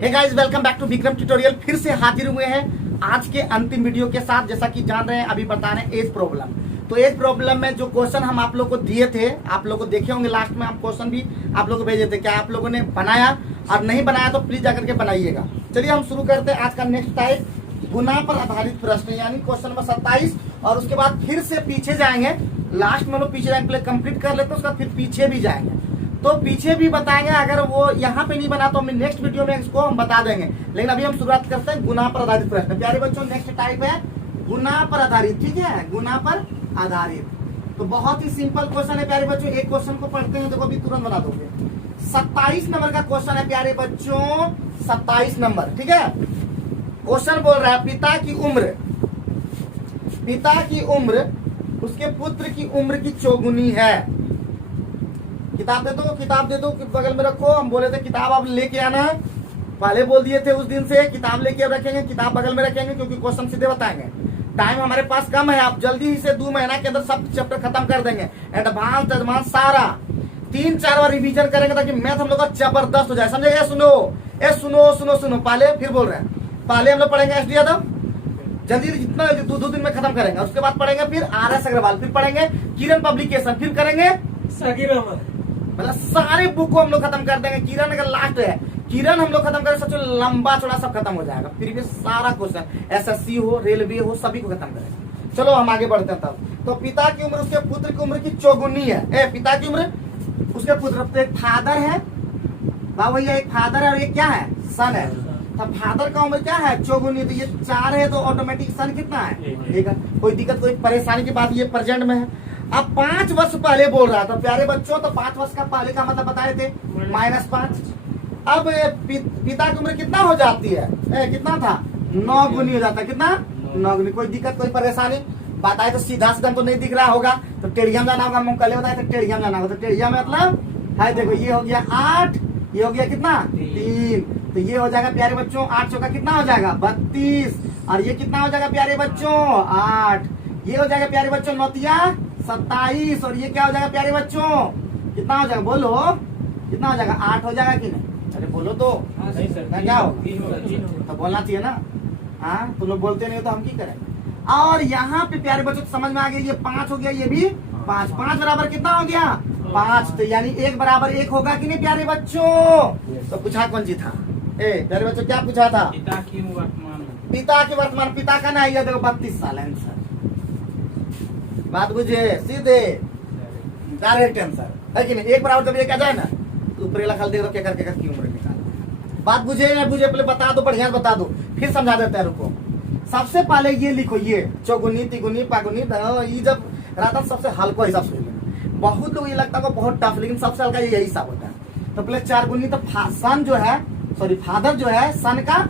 Hey guys, welcome back to Vikram tutorial. फिर से हाजिर हुए हैं आज के अंतिम वीडियो के साथ। जैसा कि जान रहे हैं, अभी बता रहे हैं एज प्रॉब्लम। तो एज प्रॉब्लम में जो क्वेश्चन हम आप लोग को दिए थे, आप लोग को देखे होंगे, लास्ट में हम क्वेश्चन भी आप लोग को भेजे थे। क्या आप लोगों ने बनाया? और नहीं बनाया तो प्लीज जाकर के बनाइएगा। चलिए हम शुरू करते हैं आज का नेक्स्ट टाइप, गुना पर आधारित प्रश्न, यानी क्वेश्चन नंबर 27। और उसके बाद फिर से पीछे जाएंगे, लास्ट में लोग पीछे जाएंगे, पहले कंप्लीट कर लेते हैं, उसके बाद फिर पीछे भी जाएंगे। तो पीछे भी बताएंगे, अगर वो यहाँ पे नहीं बना तो हम नेक्स्ट वीडियो में इसको हम बता देंगे। लेकिन अभी हम शुरुआत करते हैं गुना पर आधारित प्रश्न। प्यारे बच्चों, नेक्स्ट टाइप है गुना पर आधारित। ठीक है, गुना पर आधारित। तो बहुत ही सिंपल क्वेश्चन है प्यारे बच्चों। एक क्वेश्चन को पढ़ते हैं, देखो अभी तुरंत बना दोगे। 27 नंबर का क्वेश्चन है प्यारे बच्चों, 27 नंबर। ठीक है, क्वेश्चन बोल रहा है पिता की उम्र उसके पुत्र की उम्र की चौगुनी है। किताब दे दो कि बगल में रखो। हम बोले थे किताब आप लेके आना, पहले बोल दिए थे उस दिन से किताब लेके अब रखेंगे, किताब बगल में रखेंगे, क्योंकि क्वेश्चन सीधे बताएंगे। टाइम हमारे पास कम है, आप जल्दी ही से 2 महीना के अंदर सब चैप्टर खत्म कर देंगे। एडवांस सारा 3-4 बार रिवीजन करेंगे, ताकि मैथ हम लोग का जबरदस्त हो जाए। समझे? सुनो पहले फिर बोल रहे हैं। पहले हम लोग पढ़ेंगे एस डी यादव, जल्दी जितना 2 दिन में खत्म करेंगे। उसके बाद पढ़ेंगे फिर RS अग्रवाल, फिर पढ़ेंगे किरण पब्लिकेशन, फिर करेंगे सगीर अहमद। मतलब सारे बुक को हम लोग खत्म कर देंगे। किरण अगर लास्ट है, किरण हम लोग खत्म करें, सोचो लंबा चौड़ा सब खत्म हो जाएगा। फिर भी सारा क्वेश्चन SSC हो, रेलवे हो, सभी को खत्म करेंगे। चलो हम आगे बढ़ते हैं। तब तो पिता की उम्र उसके पुत्र की उम्र की चौगुनी है। पिता की उम्र उसके पुत्र, तो एक फादर है भैया, एक फादर है और एक क्या है, सन है। तो फादर का उम्र क्या है, चौगुनी। तो ये 4 है, तो ऑटोमेटिक सन कितना है, ठीक है। कोई दिक्कत कोई परेशानी की बात, ये प्रेजेंट में है। अब 5 वर्ष पहले बोल रहा था प्यारे बच्चों, तो 5 वर्ष का पहले का मतलब बताए थे -5। अब पिता की उम्र कितना हो जाती है, कितना था, 9 गुनी हो जाता है। कितना, 9 गुनी। कोई दिक्कत कोई परेशानी बताए तो सीधा तो नहीं दिख रहा होगा, तो टेढ़िया जाना होगा। हम कल बताए तो टेढ़िया जाना होगा। तो टेढ़िया मतलब है, देखो ये हो गया 8, ये हो गया कितना 3। तो ये हो जाएगा प्यारे बच्चों 8 चौका कितना हो जाएगा 32। और ये कितना हो जाएगा प्यारे बच्चों 8। ये हो जाएगा प्यारे बच्चों 9 27। और ये क्या हो जाएगा प्यारे बच्चों, कितना हो जाएगा, बोलो कितना हो जाएगा, 8 हो जाएगा कि नहीं? अरे बोलो तो क्या होगा, तो बोलना चाहिए ना। हाँ, तुम लोग बोलते नहीं तो हम की करें। और यहाँ पे प्यारे बच्चों समझ में आ गया, ये 5 हो गया, ये भी 5। 5 बराबर कितना हो गया 5। तो यानी 1 बराबर 1 होगा कि नहीं प्यारे बच्चों? तो पूछा कौन सी था, प्यारे बच्चों क्या पूछा था, पिता की वर्तमान। पिता का ना, ये देखो 32 साल आंसर। बात बुझे, सीधे डायरेक्ट आंसर है कि नहीं। 1 बराबर जब ये क्या जाए ना, तो ऊपर लिखल दे दो क्या करके की उम्र निकाल। बात बुझे ना बुझे, पहले बता दो, बढ़िया बता दो, फिर समझा देते हैं। रुको, सबसे पहले ये लिखो, ये चौगुनी तिगुनी पागुनी। ये जब रहता सबसे हल्का हिसाब से, बहुत लोग ये लगता है बहुत टफ, लेकिन सबसे हल्का यही हिसाब होता है। तो पहले 4 गुनी, तो सन जो है, सॉरी फादर जो है, सन का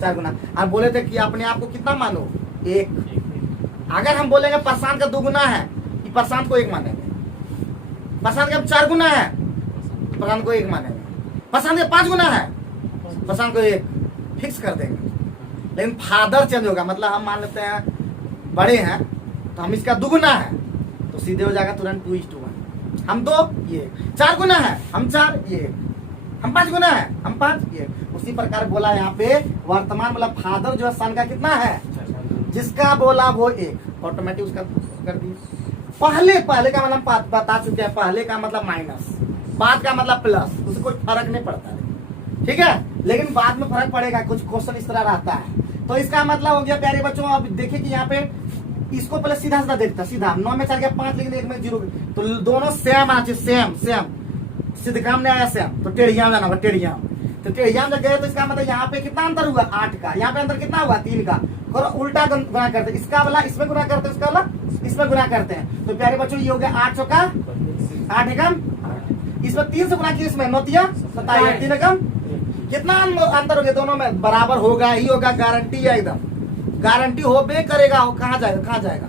4 गुना। आप बोले थे कि अपने आप को कितना मानो, 1। अगर हम बोलेंगे प्रशांत का 2 गुना है, कि प्रशांत को 1 मानेंगे। प्रशांत का 4 गुना है, प्रशांत को 1 मानेंगे। प्रशांत का 5 गुना है, प्रशांत को 1 फिक्स कर देंगे। लेकिन फादर चेंज होगा, मतलब हम मान लेते हैं बड़े हैं, तो हम इसका 2 गुना है, तो सीधे हो जाएगा तुरंत 2:1। हम 2, ये 4 गुना है, हम 4, ये हम 5 गुना है, हम 5, ये। उसी प्रकार बोला यहाँ पे वर्तमान, मतलब फादर जो है सन का कितना है, जिसका बोला वो 1, ऑटोमेटिक उसका कर दिए। पहले का मतलब बता चुके हैं, पहले का मतलब माइनस, बाद का मतलब प्लस, उससे कोई फर्क नहीं पड़ता है, ठीक है। लेकिन बाद में फर्क पड़ेगा, कुछ क्वेश्चन इस तरह रहता है। तो इसका मतलब हो गया प्यारे बच्चों, अब देखिए कि यहाँ पे इसको पहले सीधा देखता, सीधा 9 में 4 गया 5, लेकिन 1 में 0, तो दोनों सेम आना चाहिए, सेम सीधे काम नहीं आया सेम। तो टेढ़िया जाना होगा, टेढ़िया। तो टेढ़िया जब गए तो इसका मतलब यहाँ पे कितना अंतर हुआ 8 का, यहाँ पे अंतर कितना हुआ 3 का। और उल्टा गुना करते हैं, इसका वाला इसमें गुना करते हैं, इसका वाला इसमें गुना करते हैं। तो प्यारे बच्चों ये हो गया 8 चौका 8 एकम, इसमें 3 से गुना किया, इसमें 9 27, 3 एकम। कितना अंतर हो गया, दोनों में बराबर होगा ही होगा, गारंटी है, एकदम गारंटी हो बे करेगा। कहाँ जाएगा,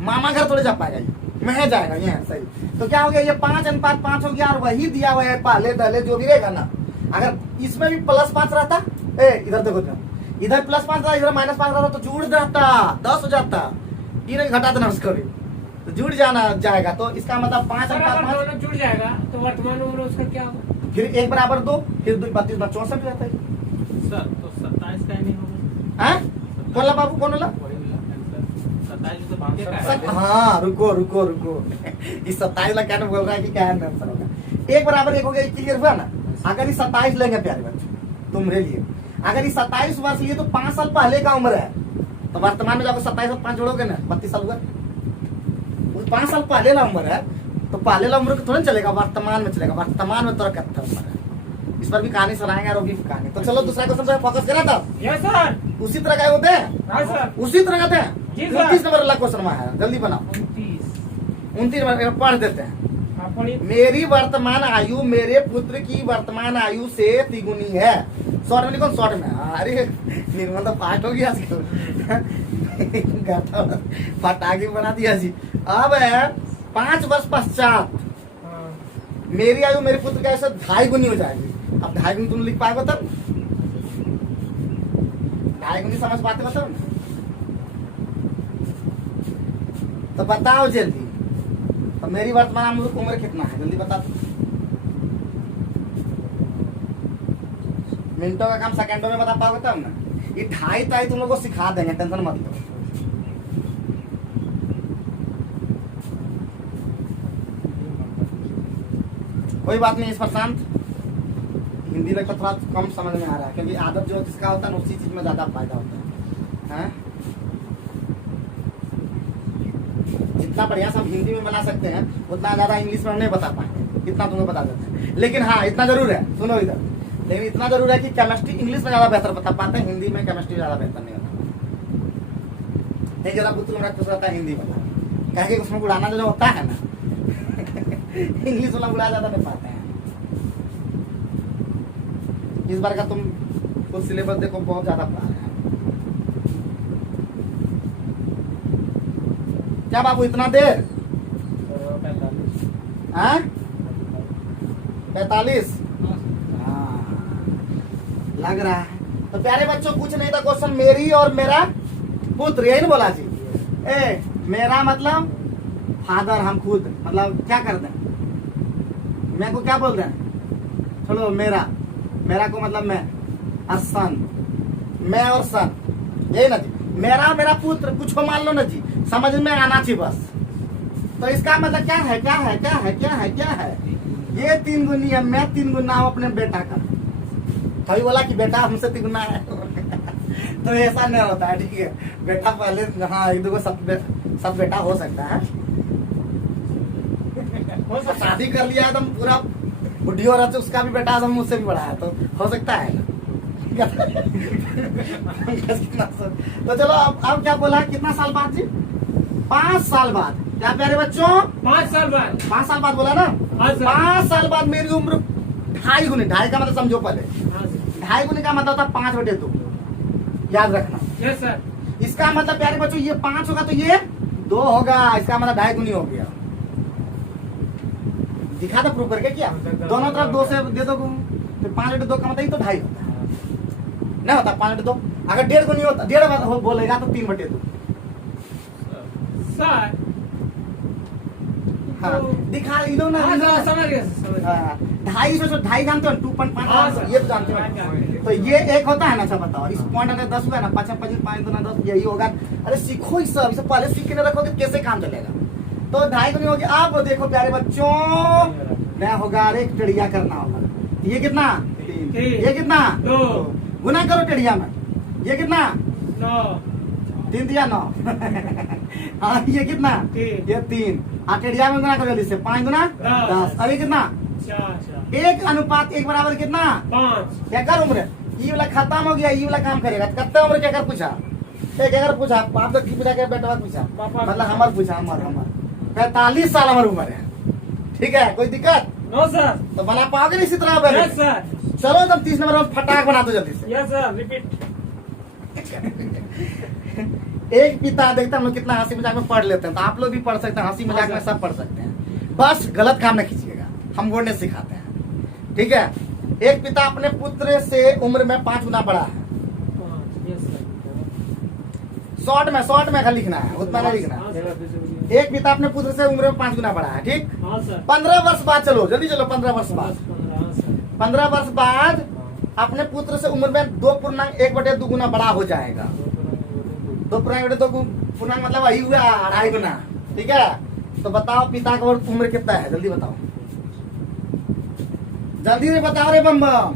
मामा घर थोड़े जा पाएगा, ये मैं जाएगा, ये सही। तो क्या हो गया, ये 5:5 हो गया। और वही दिया हुआ है पहले जो भी रहेगा ना, अगर इसमें भी +5 रहता, इधर देखो, इधर +5 था, इधर -5 रहता, तो जुड़ जाता 10 हो जाता। 3 घटा देना उसको भी, तो जुड़ जाएगा। तो इसका मतलब 5 जुड़ जाएगा, तो वर्तमान उम्र उसका क्या होगा, फिर 1 बराबर 2, फिर 2 32 64 रहता है। सर तो 27 का नहीं होगा? हैं? कौन ला बाबू, कौन ला? 27 तो भाग्य का है। हाँ रुको रुको रुको इस 27 लाख क्या बोल रहा है कि क्या है आंसर होगा? एक बराबर एक हो गया, क्लियर हुआ ना? अगर इस 27 लेंगे प्यारे बच्चे तुम्हारे लिए, अगर इस 27 वर्ष लिए तो 5 साल पहले का उम्र है, तो वर्तमान में जाकर 27 और 5 जोड़ोगे ना 32 साल हुआ। 5 साल पहले ना उम्र है, तो पहले ला उम्र थोड़ा चलेगा, वर्तमान में चलेगा। वर्तमान में तो 71 उम्र है। इस पर भी कहानी सुनाएंगे और वो भी कहानी। तो चलो दूसरा क्वेश्चन पे फोकस करा था। Yes sir. उसी तरह का होते हैं, हाँ सर। उसी तरह का हैं। जी सर। 29 नंबर वाला क्वेश्चन में है, जल्दी बनाओ। 29 नंबर पढ़ देते हैं। मेरी वर्तमान आयु मेरे पुत्र की वर्तमान आयु से तिगुनी है। शॉर्ट में लिखो, शॉर्ट में। अरे निर्मल तो पाठ हो गया पटाखे बना दिया जी। अब है 5 वर्ष पश्चात मेरी आयु मेरे पुत्र की आयु से 2.5 गुनी हो जाएगी। अब 2.5 गुनी तुम लिख पाएगा तब? 2.5 गुनी समझ पाते बताओ ना? तो बताओ जल्दी। तो मेरी वर्तमान उम्र कितना है, जल्दी बता दो। मिनटों का काम सेकंडों में बता पाओगे तब ना? ये 2.5 तुम लोगों को सिखा देंगे, टेंशन मत लो। कोई बात नहीं, इस पर शांत। हिंदी लगता थोड़ा कम समझ में आ रहा है, क्योंकि आदत जो जिसका होता है ना उसी चीज में ज्यादा फायदा होता है। जितना बढ़िया से हम हिंदी में बना सकते हैं उतना ज्यादा इंग्लिश में हम नहीं बता पाएंगे, इतना तुम्हें बता देते हैं। लेकिन हाँ इतना जरूर है, सुनो इधर, लेकिन इतना जरूर है कि केमिस्ट्री इंग्लिश में ज्यादा बेहतर बता पाते हैं, हिंदी में केमिस्ट्री ज्यादा बेहतर नहीं होता। नहीं ज्यादा पुत्र मेरा खुश रहता है हिंदी में, कह के उसमें उड़ाना जो होता है ना इंग्लिश वाला उड़ा ज्यादा नहीं पाते हैं। इस बार का तुम कुछ सिलेबस देखो, बहुत ज्यादा पढ़ा है। क्या बाबू इतना देर? 45 लग रहा है। तो प्यारे बच्चों कुछ नहीं था क्वेश्चन, मेरी और मेरा पुत्र, यही ना बोला जी। ए मेरा मतलब फादर, हम खुद मतलब क्या करते हैं, मैं को क्या बोलते हैं? चलो मेरा, मेरा को मतलब मैं, और सन, मैं और सन, यही ना जी। मेरा मेरा पुत्र कुछ को मान लो ना जी, समझ में आना चाहिए बस। तो इसका मतलब क्या है, क्या है, क्या है, क्या है, क्या है? ये 3 गुनी है, मैं 3 गुना हूँ अपने बेटा का। कभी बोला कि बेटा हमसे 3 गुना है तो ऐसा नहीं होता है, ठीक है? बेटा पहले, हाँ एक दो सब बेटा हो सकता है। शादी कर लिया एकदम पूरा बुढ़ी हो रहा है, उसका भी बेटा एकदम मुझसे भी बड़ा है, तो हो सकता है ना। तो चलो अब क्या बोला, कितना साल बाद जी? 5 साल बाद। क्या प्यारे बच्चों? 5 साल बाद। 5 साल बाद बोला ना? 5 साल बाद मेरी उम्र 2.5 गुनी, 2.5 का मतलब समझो पहले, 2.5 गुनी का मतलब था 5/2, याद रखना। Yes sir. इसका मतलब प्यारे बच्चों ये 5 होगा तो ये 2 होगा, इसका मतलब 2.5 गुनी हो गया। दिखा दो प्रूफ करके, क्या दोनों तरफ 2 से दे दो, तो 5/2 का मतलब ये तो 2.5 होता है, नहीं होता 5/2। अगर 1.5 गुनी होता, 1.5 बोलेगा तो 3/2। सर हाँ दिखा लो ना, समझ गया। 2.5 से 2.5 जानते हो, 2.5 ये तो जानते हो। तो ये एक होता है ना, अच्छा बताओ, इस पॉइंट अगर 10 हुआ ना, 5 5 5 2 10, यही होगा। अरे सीखो इस सब, इसे पहले सीख के नहीं रखोगे कैसे काम चलेगा? तो 2.5 गुनी हो गया। अब देखो प्यारे बच्चों, मैं होगा एक टेढ़िया करना होगा। ये कितना? 3। ये कितना? 2। गुना करो टेढ़िया में, ये कितना? 9। 3 दिया 9 हाँ ये कितना? 3। ये 3। टेढ़िया में गुना करो जल्दी से, 5 गुना 10। अरे कितना? 4। 1:1 बराबर कितना? 5। क्या कर उम्र? ये वाला खत्म हो गया, ये वाला काम करेगा। कितना उम्र क्या कर पूछा? क्या कर पूछा? आप तो की पूछा क्या, बेटा पूछा, मतलब हमार पूछा, हमार 45 साल हमारी उम्र है, ठीक है? कोई दिक्कत? No sir. तो बना पाओगे इसी तरह? Yes sir. चलो तब 30 नंबर में फटाक बना दो जल्दी से। Yes sir, repeat. एक पिता, देखते हम लोग कितना हंसी मजाक में पढ़ लेते हैं, तो आप लोग भी पढ़ सकते हैं, हंसी मजाक में सब पढ़ सकते हैं, बस गलत काम नहीं कीजिएगा, हम वो नहीं सिखाते हैं, ठीक है? एक पिता अपने पुत्र से उम्र में 5 गुना बड़ा है। शॉर्ट में खाली लिखना है, उतना नहीं लिखना है। एक पिता अपने पुत्र से उम्र में 5 गुना बड़ा है, ठीक? 15 वर्ष बाद, चलो जल्दी चलो, 15 वर्ष बाद, 15 वर्ष बाद अपने पुत्र से उम्र में 2.1/2 गुना बड़ा हो जाएगा। 2.1/2 पूर्णांक मतलब वही हुआ 2.5 गुना। ठीक है, तो बताओ पिता का उम्र कितना है, जल्दी बताओ, जल्दी से बताओ रे बम बम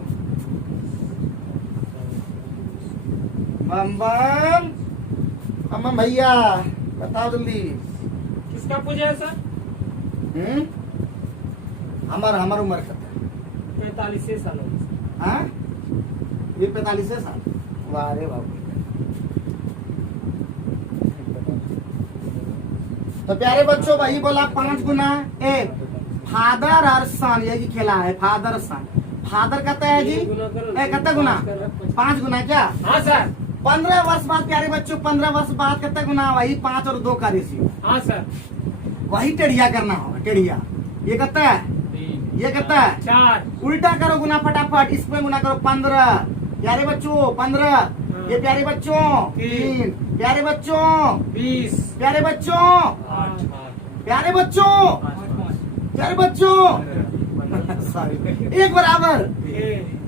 बम बम बम भैया, बताओ जल्दी। किसका पूजा है सर? हमार उम्र कितना है? 45 साल हो गए। हाँ, ये 45 साल। वाह रे बाबू। तो प्यारे बच्चों, वही बोला 5 गुना ए फादर और सन, यही खेला है फादर सन। फादर कहता है जी कितना गुना? 5 गुना क्या? हाँ सर। 15 वर्ष बाद प्यारे बच्चों, 15 वर्ष बाद कितना गुना? वही 5 और 2 का रेशियो। हाँ सर। वही टेढ़िया करना होगा, टेढ़िया। ये कितना है? ये कितना है? 4। उल्टा करो गुना फटाफट, इसमें गुना करो 15। प्यारे बच्चों 15, ये प्यारे बच्चों 3, प्यारे बच्चों 20, प्यारे बच्चों 8, प्यारे बच्चों प्यारे बच्चों सॉरी, 1 बराबर।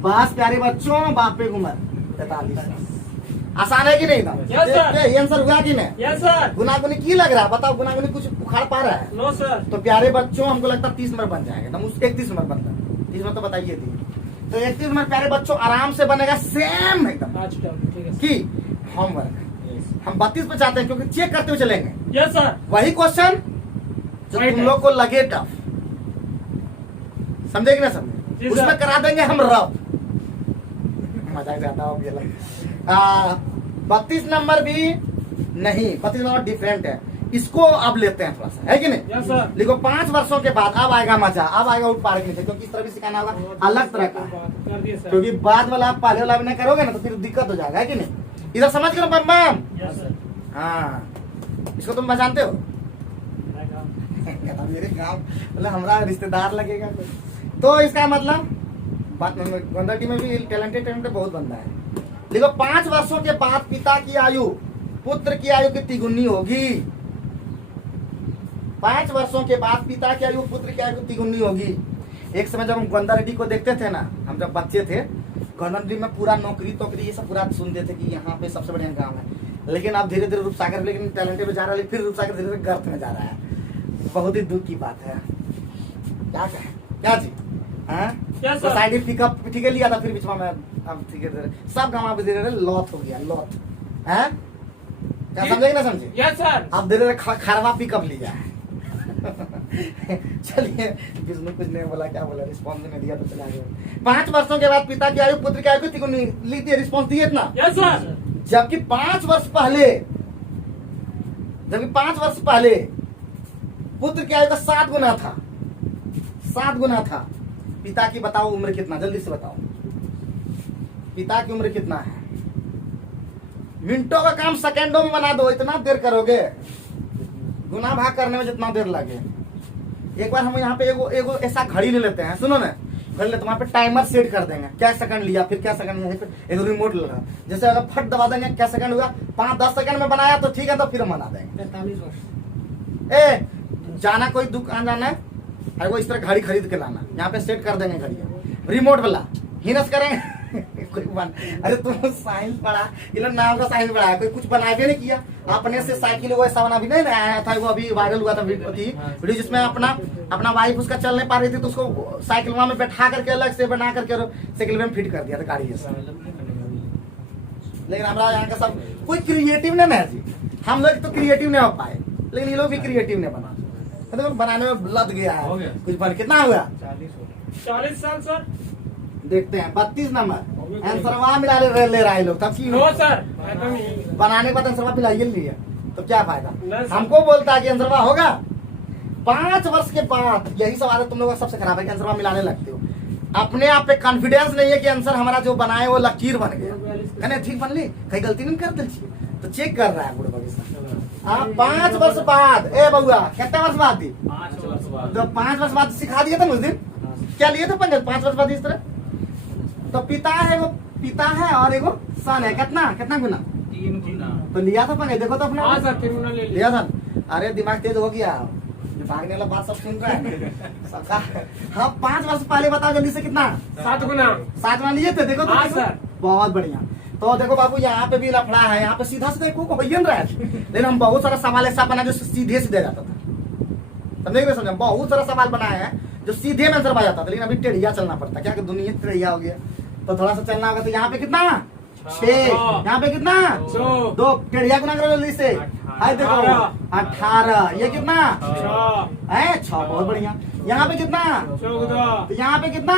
बस प्यारे बच्चों, बापे उम्र 43। आसान है कि नहीं था? Yes, sir. ये आंसर हुआ कि नहीं? Yes sir. गुनागुनी की लग रहा है? बताओ, गुनागुनी कुछ उखाड़ पा रहा है? No sir. तो प्यारे बच्चों, हमको लगता है 30 नंबर बन जाएगा एकदम, 31 नंबर बनता है। 30 नंबर तो बताइए थी, तो 31 नंबर प्यारे बच्चों आराम से बनेगा, सेम एकदम 5 टर्म, ठीक है की होमवर्क। हम 32 पे चाहते हैं क्योंकि चेक करते हुए चलेंगे। Yes sir. वही क्वेश्चन जो Right, तुम लोग को लगे टफ, समझे कि ना समझे, जी, उसमें सर। करा देंगे हम रफ। मजाक ज्यादा हो गया। 32 नंबर भी नहीं, 32 नंबर डिफरेंट है, इसको अब लेते हैं थोड़ा सा, है कि नहीं? Yes sir. देखो 5 वर्षों के बाद अब आएगा मजा, अब आएगा उठ पार के नीचे, क्योंकि इस तरह भी सिखाना होगा अलग तरह का, कर दिए सर। क्योंकि बाद वाला आप पहले वाला भी नहीं करोगे ना तो फिर दिक्कत हो जाएगा, है कि नहीं? इधर समझ करो बम बम। Yes sir. हाँ, इसको तुम जानते हो? कहता मेरे गांव मतलब हमारा रिश्तेदार लगेगा कोई। तो इसका मतलब बात गोंदटी में भी टैलेंटेड बहुत बंदा है। देखो 5 वर्षों के बाद पिता की आयु पुत्र की आयु कितनी गुनी होगी? 5 वर्षों के बाद पिता की आयु पुत्र की आयु कितनी गुनी होगी? एक समय जब हम गोंदा रेड्डी को देखते थे ना, हम जब बच्चे थे, गोंदा रेड्डी में पूरा नौकरी तोकरी ये सब पूरा सुनते थे कि यहाँ पे सबसे बढ़िया गाँव है। लेकिन अब धीरे धीरे रूपसागर, लेकिन टैलेंटेड में जा रहा है, फिर रूपसागर धीरे धीरे गर्त में जा रहा है। बहुत ही दुख की बात है। क्या कहे, क्या जी? Yes, sir. सोसाइटी पिकअप ठीक है लिया था, फिर बीच में अब ठीक है सब गाँव धीरे धीरे लॉट हो गया, लॉट है। क्या समझे ना समझे? Yes sir. अब धीरे धीरे खरवा पिकअप लिया है। चलिए, किसने कुछ नहीं बोला, क्या बोला, रिस्पॉन्स नहीं दिया तो चला गया। 5 वर्षों के बाद पिता की आयु पुत्र की आयु कितनी गुनी लिखती है? रिस्पॉन्स दिए इतना। Yes sir. जबकि 5 वर्ष पहले पुत्र की आयु का 7 गुना था, 7 गुना था। पिता की बताओ उम्र कितना, जल्दी से बताओ, पिता की उम्र कितना है? मिनटों का काम सेकंडों में बना दो, इतना देर करोगे? गुना भाग करने में जितना देर लगे। एक बार हम यहाँ पे एगो ऐसा घड़ी ले लेते हैं, सुनो ना, घड़ी लेते वहाँ पे टाइमर सेट कर देंगे, क्या सेकंड लिया, फिर क्या सेकंड लिया, फिर एक रिमोट लगा, जैसे अगर फट दबा देंगे क्या सेकंड हुआ, 5-10 सेकंड में बनाया तो ठीक है, तो फिर हम बना देंगे। 45 वर्ष। ए जाना कोई दुकान जाना है, अरे वो इस तरह घड़ी खरीद के लाना, यहाँ पे सेट कर देंगे घड़ी, रिमोट वाला, हिनस करेंगे। कोई अरे तुम साइंस पढ़ा, इन लोग नाम का साइंस पढ़ा, कोई कुछ बना भी नहीं किया, अपने से साइकिल वो ऐसा बना भी नहीं आया था, वो अभी वायरल हुआ था वीडियो, जिसमें अपना वाइफ उसका चल नहीं पा रही थी, तो उसको साइकिल में बैठा करके अलग से बना करके साइकिल में फिट कर दिया था गाड़ी से। लेकिन हमारा यहाँ का सब कोई क्रिएटिव नहीं है जी, हम लोग तो क्रिएटिव नहीं हो पाए, लेकिन ये लोग भी क्रिएटिव नहीं बना, तो बनाने में लद गया है कुछ बन। कितना हुआ? 40 साल सर। देखते हैं 32 नंबर आंसर वहां मिला ले रहा है लोग, तब की नो सर। बनाने के बाद आंसर मिलाइए लिए तो क्या नहीं फायदा? सर। हमको बोलता है कि आंसर होगा 5 वर्ष के बाद। यही सवाल है तुम लोगों का सबसे खराब है कि आंसर मिलाने लगते हो, अपने आप पे कॉन्फिडेंस नहीं है कि आंसर हमारा जो बनाए वो लकीर बन गया, कहने ठीक बन ली, कहीं गलती नहीं कर दी, तो चेक कर रहा है पूरे भविष्य। 5 वर्ष बाद, ए बउआ कितने वर्ष बाद थी? 5 वर्ष बाद। तो 5 वर्ष बाद सिखा दिया था उस दिन, क्या लिए थे 5 वर्ष बाद इस तरह। तो पिता है, वो पिता है और एगो सन है, कितना गुना? 3 गुना। तो लिया था पंगे, देखो तो अपना। हाँ सर, 3 गुना ले लिया। लिया था। अरे दिमाग तेज हो गया, ये भागने वाला बात सब सुन रहा है सबका। हाँ 5 वर्ष पहले बताओ जल्दी से कितना? 7 गुना। 7 गुना लिए थे। देखो तो हाँ, देखो। सर। बहुत बढ़िया। तो देखो बाबू यहाँ पे भी लफड़ा है, यहाँ पे सीधा सीधा को हो ही नहीं रहा है। लेकिन हम बहुत सारा सवाल ऐसा बना जो सीधे सीधे जाता था, समझे कि समझे? बहुत सारा सवाल बनाया है जो सीधे में आंसर आ जाता था, लेकिन अभी टेढ़िया चलना पड़ता। क्या कि दुनिया टेढ़िया हो गया, तो थोड़ा सा चलना होगा। तो यहाँ पे कितना? 6। यहाँ पे कितना? 2। टेढ़िया गुना करो जल्दी से। हाय देखो 18। ये कितना है? 6। बहुत बढ़िया। यहाँ पे कितना? 14। तो यहाँ पे कितना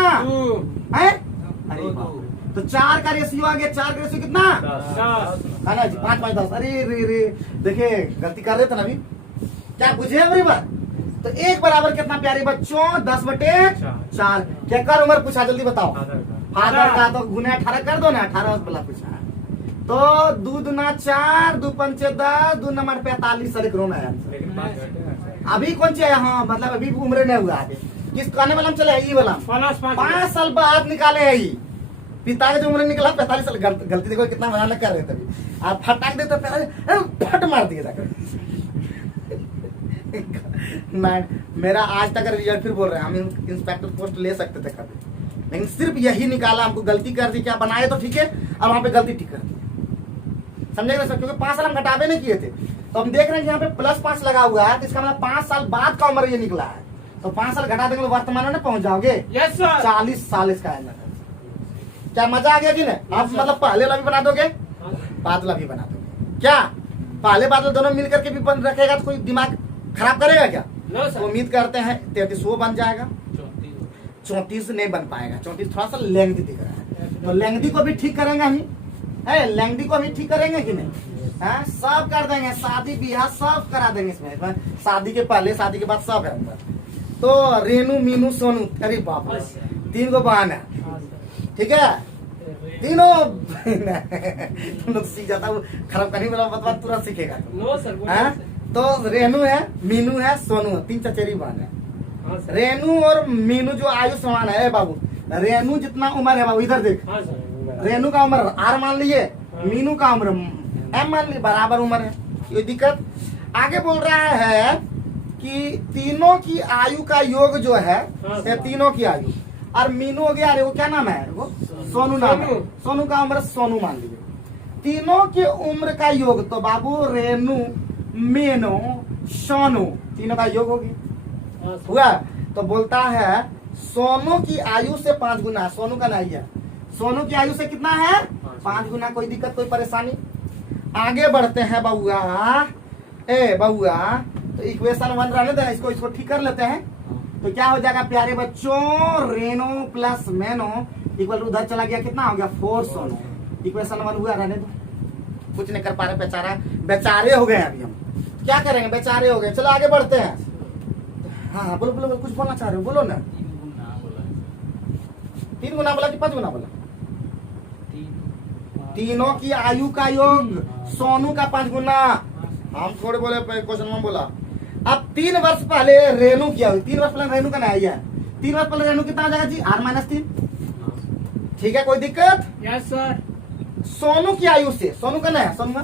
है? अरे बाप रे। तो 4 का रेशियो आ गया। 4 का रेशियो कितना 10। है ना जी? 5 5 10। अरे रे रे, देखिए गलती कर रहे थे ना अभी। क्या बुझे अभी बात? तो 1 बराबर कितना प्यारे बच्चों? 10/4। क्या कर उम्र पूछा? जल्दी बताओ। फादर का तो गुने 18 कर दो ना। 18 वाला पूछा। तो 2 दूना 4, 2 पंचे 10, 2 नंबर 45। सर करो ना आंसर। अभी कौन सी आया? हाँ मतलब अभी उम्र नहीं हुआ है। किस खाने वाला में चले? ये वाला 5 साल बाद निकाले है ये। पिता का जो उम्र निकला 45 साल। गलती देखो कितना मेहनत कर रहे थे अभी। आप फटाक देते फट मार दिए जाकर। मैं मेरा आज तक रिजल्ट फिर बोल रहे हैं, हम इंस्पेक्टर पोस्ट ले सकते थे कभी, लेकिन सिर्फ यही निकाला। हमको गलती कर दी। क्या बनाए तो ठीक है, अब वहां पे गलती ठीक कर दी। समझेगा सर? क्योंकि 5 साल हम घटावे नहीं किए थे। तो हम देख रहे हैं कि यहाँ पे +5 लगा हुआ है, तो इसका मतलब 5 साल बाद का उम्र ये निकला है। तो 5 साल घटा देंगे तो वर्तमान में पहुंच जाओगे। Yes sir. 40 साल इसका आंसर है। क्या मजा आ गया कि नहीं? आप मतलब पहले वाला भी बना दोगे, बाद वाला भी बना दोगे। क्या पहले बाद दोनों मिल करके भी बन रखेगा तो कोई दिमाग खराब करेगा क्या? No sir. उम्मीद करते हैं 33 बन जाएगा। 34 नहीं बन पाएगा। 34 थोड़ा सा लेंथी दिख रहा है, तो लेंथी को भी ठीक करेंगे ही है। लेंथी को भी ठीक करेंगे कि नहीं? है सब कर देंगे। शादी ब्याह सब करा देंगे इसमें। शादी के पहले शादी के बाद सब है अंदर। तो रेनू मीनू सोनू, अरे बाप रे 3 गो बहन है, ठीक है? तीनों तुम लोग सीख जाता हूँ। खराब करने वाला बतवा तुरंत सीखेगा। No sir. हाँ? तो रेनू है, मीनू है, सोनू है। 3 चचेरी बहन है। रेनू और मीनू जो आयु समान है बाबू, रेनू जितना उम्र है बाबू इधर देख। रेनू का उम्र R मान लीजिए, मीनू का उम्र M मान लीजिए, बराबर उम्र है। कोई दिक्कत? आगे बोल रहा है कि तीनों की आयु का योग जो है, तीनों की आयु, और मीनू हो गया। अरे वो क्या नाम है? वो सोनू नाम है। सोनू का उम्र सोनू मान लीजिए। तीनों के उम्र का योग, तो बाबू रेनू मीनू सोनू तीनों का योग होगी। हुआ? तो बोलता है सोनू की आयु से 5 गुना। सोनू का नहीं है, सोनू की आयु से कितना है? 5 गुना। कोई दिक्कत कोई परेशानी? आगे बढ़ते हैं बउआ। ए बउआ, तो इक्वेशन 1 रहने दें, इसको ठीक कर लेते हैं। तो क्या हो जाएगा प्यारे बच्चों? रेनो प्लस मेनो इक्वल टू उधर चला गया, कितना हो गया? 4 सोनू। इक्वेशन 1 हुआ, रहने दो। कुछ नहीं कर पा रहे बेचारा, बेचारे हो गए अभी हम। क्या करेंगे? बेचारे हो गए। चलो आगे बढ़ते हैं। हाँ बोलो बोलो, कुछ बोलना चाह रहे हो? बोलो ना। 3 गुना बोला कि 5 गुना बोला? तीनों की आयु का योग, सोनू का 5 गुना। हम थोड़े बोले, क्वेश्चन में बोला। अब 3 वर्ष पहले रेनू किया हुई। 3 वर्ष पहले रेनू का नहीं है। 3 वर्ष पहले रेनू कितना हो जाएगा जी? R-3। ठीक है, कोई दिक्कत? Yes sir. सोनू की आयु से, सोनू का नहीं है, सोनू का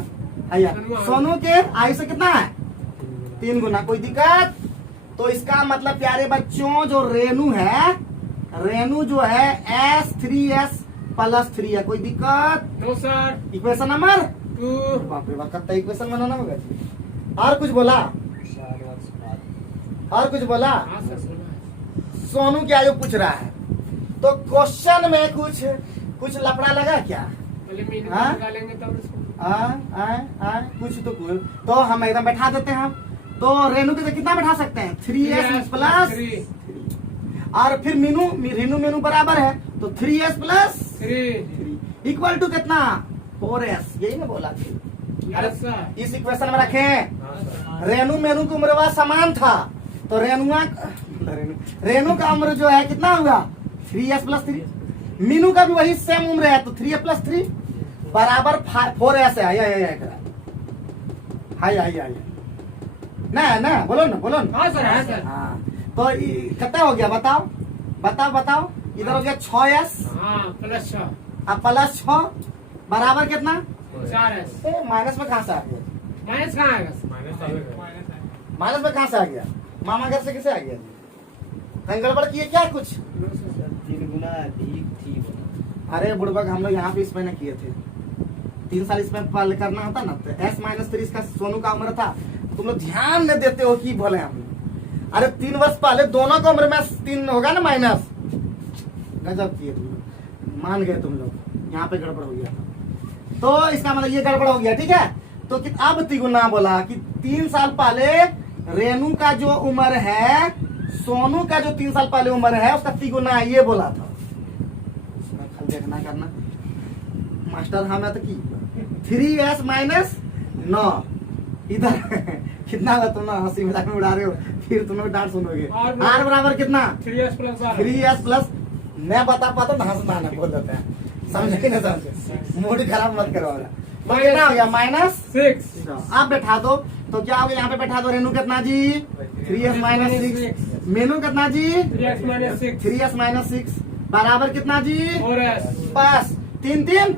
आया, सोनू के आयु से कितना है? 3 गुना। कोई दिक्कत? तो इसका मतलब प्यारे बच्चों जो रेनू है, रेनू जो है S3S+3 है। कोई दिक्कत? No sir. Equation number 2। बाप रे बाप, कितना इक्वेशन बनाना होगा? और कुछ बोला? और कुछ बोला? सोनू की आयु पूछ रहा है, तो क्वेश्चन में कुछ लफड़ा लगा क्या? हाँ? कुछ तो हम एकदम बैठा देते हैं। तो रेनू के कितना बैठा सकते हैं? 3S+3। और फिर रेनू बराबर है, तो 3S+3 इक्वल टू कितना? 4S। यही मैं बोला थी। अरे इस इक्वेशन में रखें। रेनू मेनू की उम्र समान था, तो रेनू का उम्र जो है कितना हुआ? 3S+3। मीनू का भी वही सेम उम्र है, तो 3S+3 बराबर 4S है। ना बोलो ना। हाँ सर। हाँ सर। हाँ, तो कितना हो गया? बताओ। इधर हो गया 6S। हाँ +6। अब +6 बराबर कितना? 4S। माइनस में कहाँ से आ गया? माइनस कहाँ आएगा? माइनस में कहाँ से आ गया? मामा घर से कैसे आ गया जी? कहीं गड़बड़ किए क्या कुछ? 3 गुना अधिक थी बोला। अरे बुड़बक हम लोग यहाँ पे इसमें न किए थे, 3 साल इसमें पहले करना होता ना, तो S-3 इसका सोनू का उम्र था। तुम लोग ध्यान नहीं देते हो कि बोले हम लोग। अरे 3 वर्ष पहले दोनों का उम्र में 3 होगा ना माइनस। गजब किए तुम लोग, मान गए तुम लोग, यहाँ पे गड़बड़ हो गया। तो इसका मतलब ये गड़बड़ हो गया, ठीक है। तो कि अब तिगुना बोला कि 3 साल पहले रेनू का जो उम्र है, सोनू का जो 3 साल पहले उम्र है उसका तिगुना ये बोला था। इसमें खाली देखना करना मास्टर हमें तो की 3S माइनस 9 इधर कितना होगा? तुम ना हंसी मजाक में उड़ा रहे हो, फिर तुम लोग डांट सुनोगे। R बराबर कितना? 3S plus R। 3S plus, मैं बता पाता तो हंसना ना बोल देते हैं, समझे नहीं समझे? मूड खराब मत करो। तो कितना हो गया?6। आप बैठा दो, तो क्या हो गया? यहाँ पे बैठा दो। रेनू कितना जी? 3S minus 6। मीनू कितना जी? 3S minus 6। 3S माइनस 6 बराबर कितना जी? 4S। बस 3 3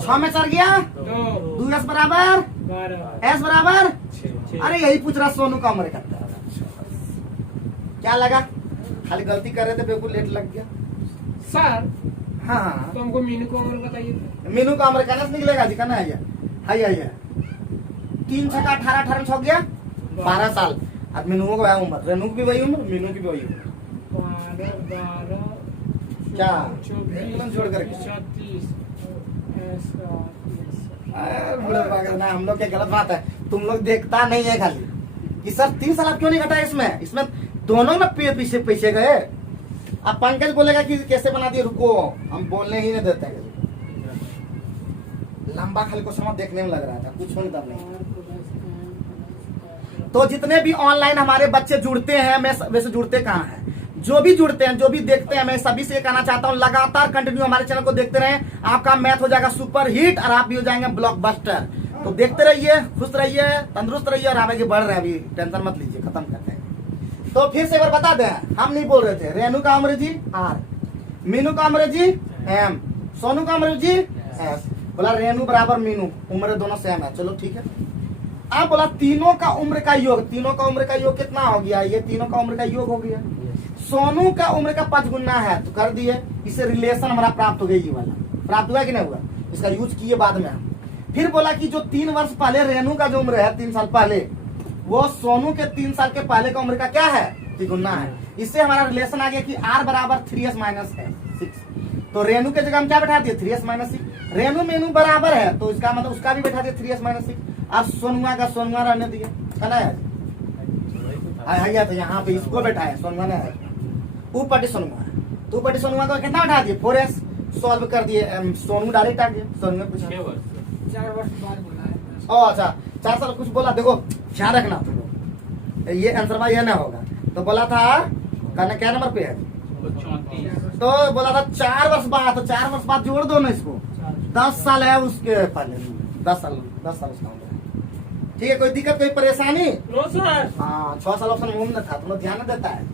6 में चढ़ गया। 2। 2S बराबर 12। S बराबर। 6। अरे यही पूछ रहा सोनू का उम्र कितना है। क्या लगा? खाली गलती कर रहे थे, बिल्कुल लेट लग गया। सर हाँ तो हमको मीनू को उम्र बताइए। मीनू का उम्र कहना से निकलेगा जी, कहना है ये। हाय हाय 3 6 18 18 6 गया 12 साल। अब मीनू को वही उम्र, रेनू की भी वही उम्र, मीनू की भी वही उम्र। 12 12 क्या? 24 एकदम जोड़ करके। 36 बुढ़े पागल ना, हम लोग क्या गलत बात है? तुम लोग देखता नहीं है खाली कि सर 3 साल आप क्यों नहीं घटाए इसमें? इसमें दोनों ना पीछे पीछे गए। अब पंकज बोलेगा कि कैसे बना दिए, रुको हम बोलने ही नहीं देते हैं। लंबा खाली क्वेश्चन देखने में लग रहा था, कुछ होने तब नहीं। तो जितने भी ऑनलाइन हमारे बच्चे जुड़ते हैं, मैं वैसे जुड़ते कहाँ हैं, जो भी जुड़ते हैं, जो भी देखते हैं, मैं सभी से कहना चाहता हूँ लगातार कंटिन्यू हमारे चैनल को देखते रहें। आपका मैथ हो जाएगा सुपर हिट और आप भी हो जाएंगे ब्लॉकबस्टर। तो देखते रहिए, खुश रहिए, तंदुरुस्त रहिए और आगे बढ़ रहे हैं। अभी टेंशन मत लीजिए, खत्म करते हैं। तो फिर से एक बार बता दें, हम नहीं बोल रहे थे। रेनू का उम्र जी R, मीनू का उम्र जी M, सोनू का उम्र जी S। बोला रेनू बराबर मीनू, उम्र दोनों सेम है, चलो ठीक है। अब बोला तीनों का उम्र का योग, तीनों का उम्र का योग कितना हो गया? ये तीनों का उम्र का योग हो गया। सोनू का उम्र का 5 गुना है, तो कर दिए। इससे रिलेशन हमारा प्राप्त हो गया, ये वाला प्राप्त हुआ कि नहीं हुआ? इसका यूज किए बाद में हम। फिर बोला कि जो 3 वर्ष पहले रेनू का जो उम्र है 3 साल पहले, वो सोनू के 3 साल के पहले का उम्र का क्या है? तिगुना है। इससे हमारा रिलेशन आ गया कि R बराबर 3S माइनस 6। तो रेनू के जगह हम क्या बैठा दिए? 3S minus 6। रेनू मेनू बराबर है, तो इसका मतलब उसका भी बैठा दिया 3S माइनस 6। अब सोनुआ का सोनुआ रहने दिए, है ना? तो यहाँ पे इसको बैठा है सोनुआ ने, ऊपर सोनुआ, तो ऊपर सोनुआ को कितना बैठा दिए? 4S सॉल्व कर दिए। सोनू डायरेक्ट आ गया। सोनू ने पूछा 4 वर्ष बाद बोला है। ओ अच्छा 4 साल कुछ बोला। देखो ध्यान रखना तुम लोग, ये आंसर ये ना होगा। तो बोला था कहना क्या नंबर पे है? 34। तो बोला था 4 वर्ष बाद, तो 4 वर्ष बाद जोड़ दो ना इसको। 10 साल है उसके पहले, 10 साल उसका उम्र है। ठीक है, कोई दिक्कत कोई परेशानी? No sir. हाँ 6 साल ऑप्शन घूमना था, तुम लोग ध्यान नहीं देता है।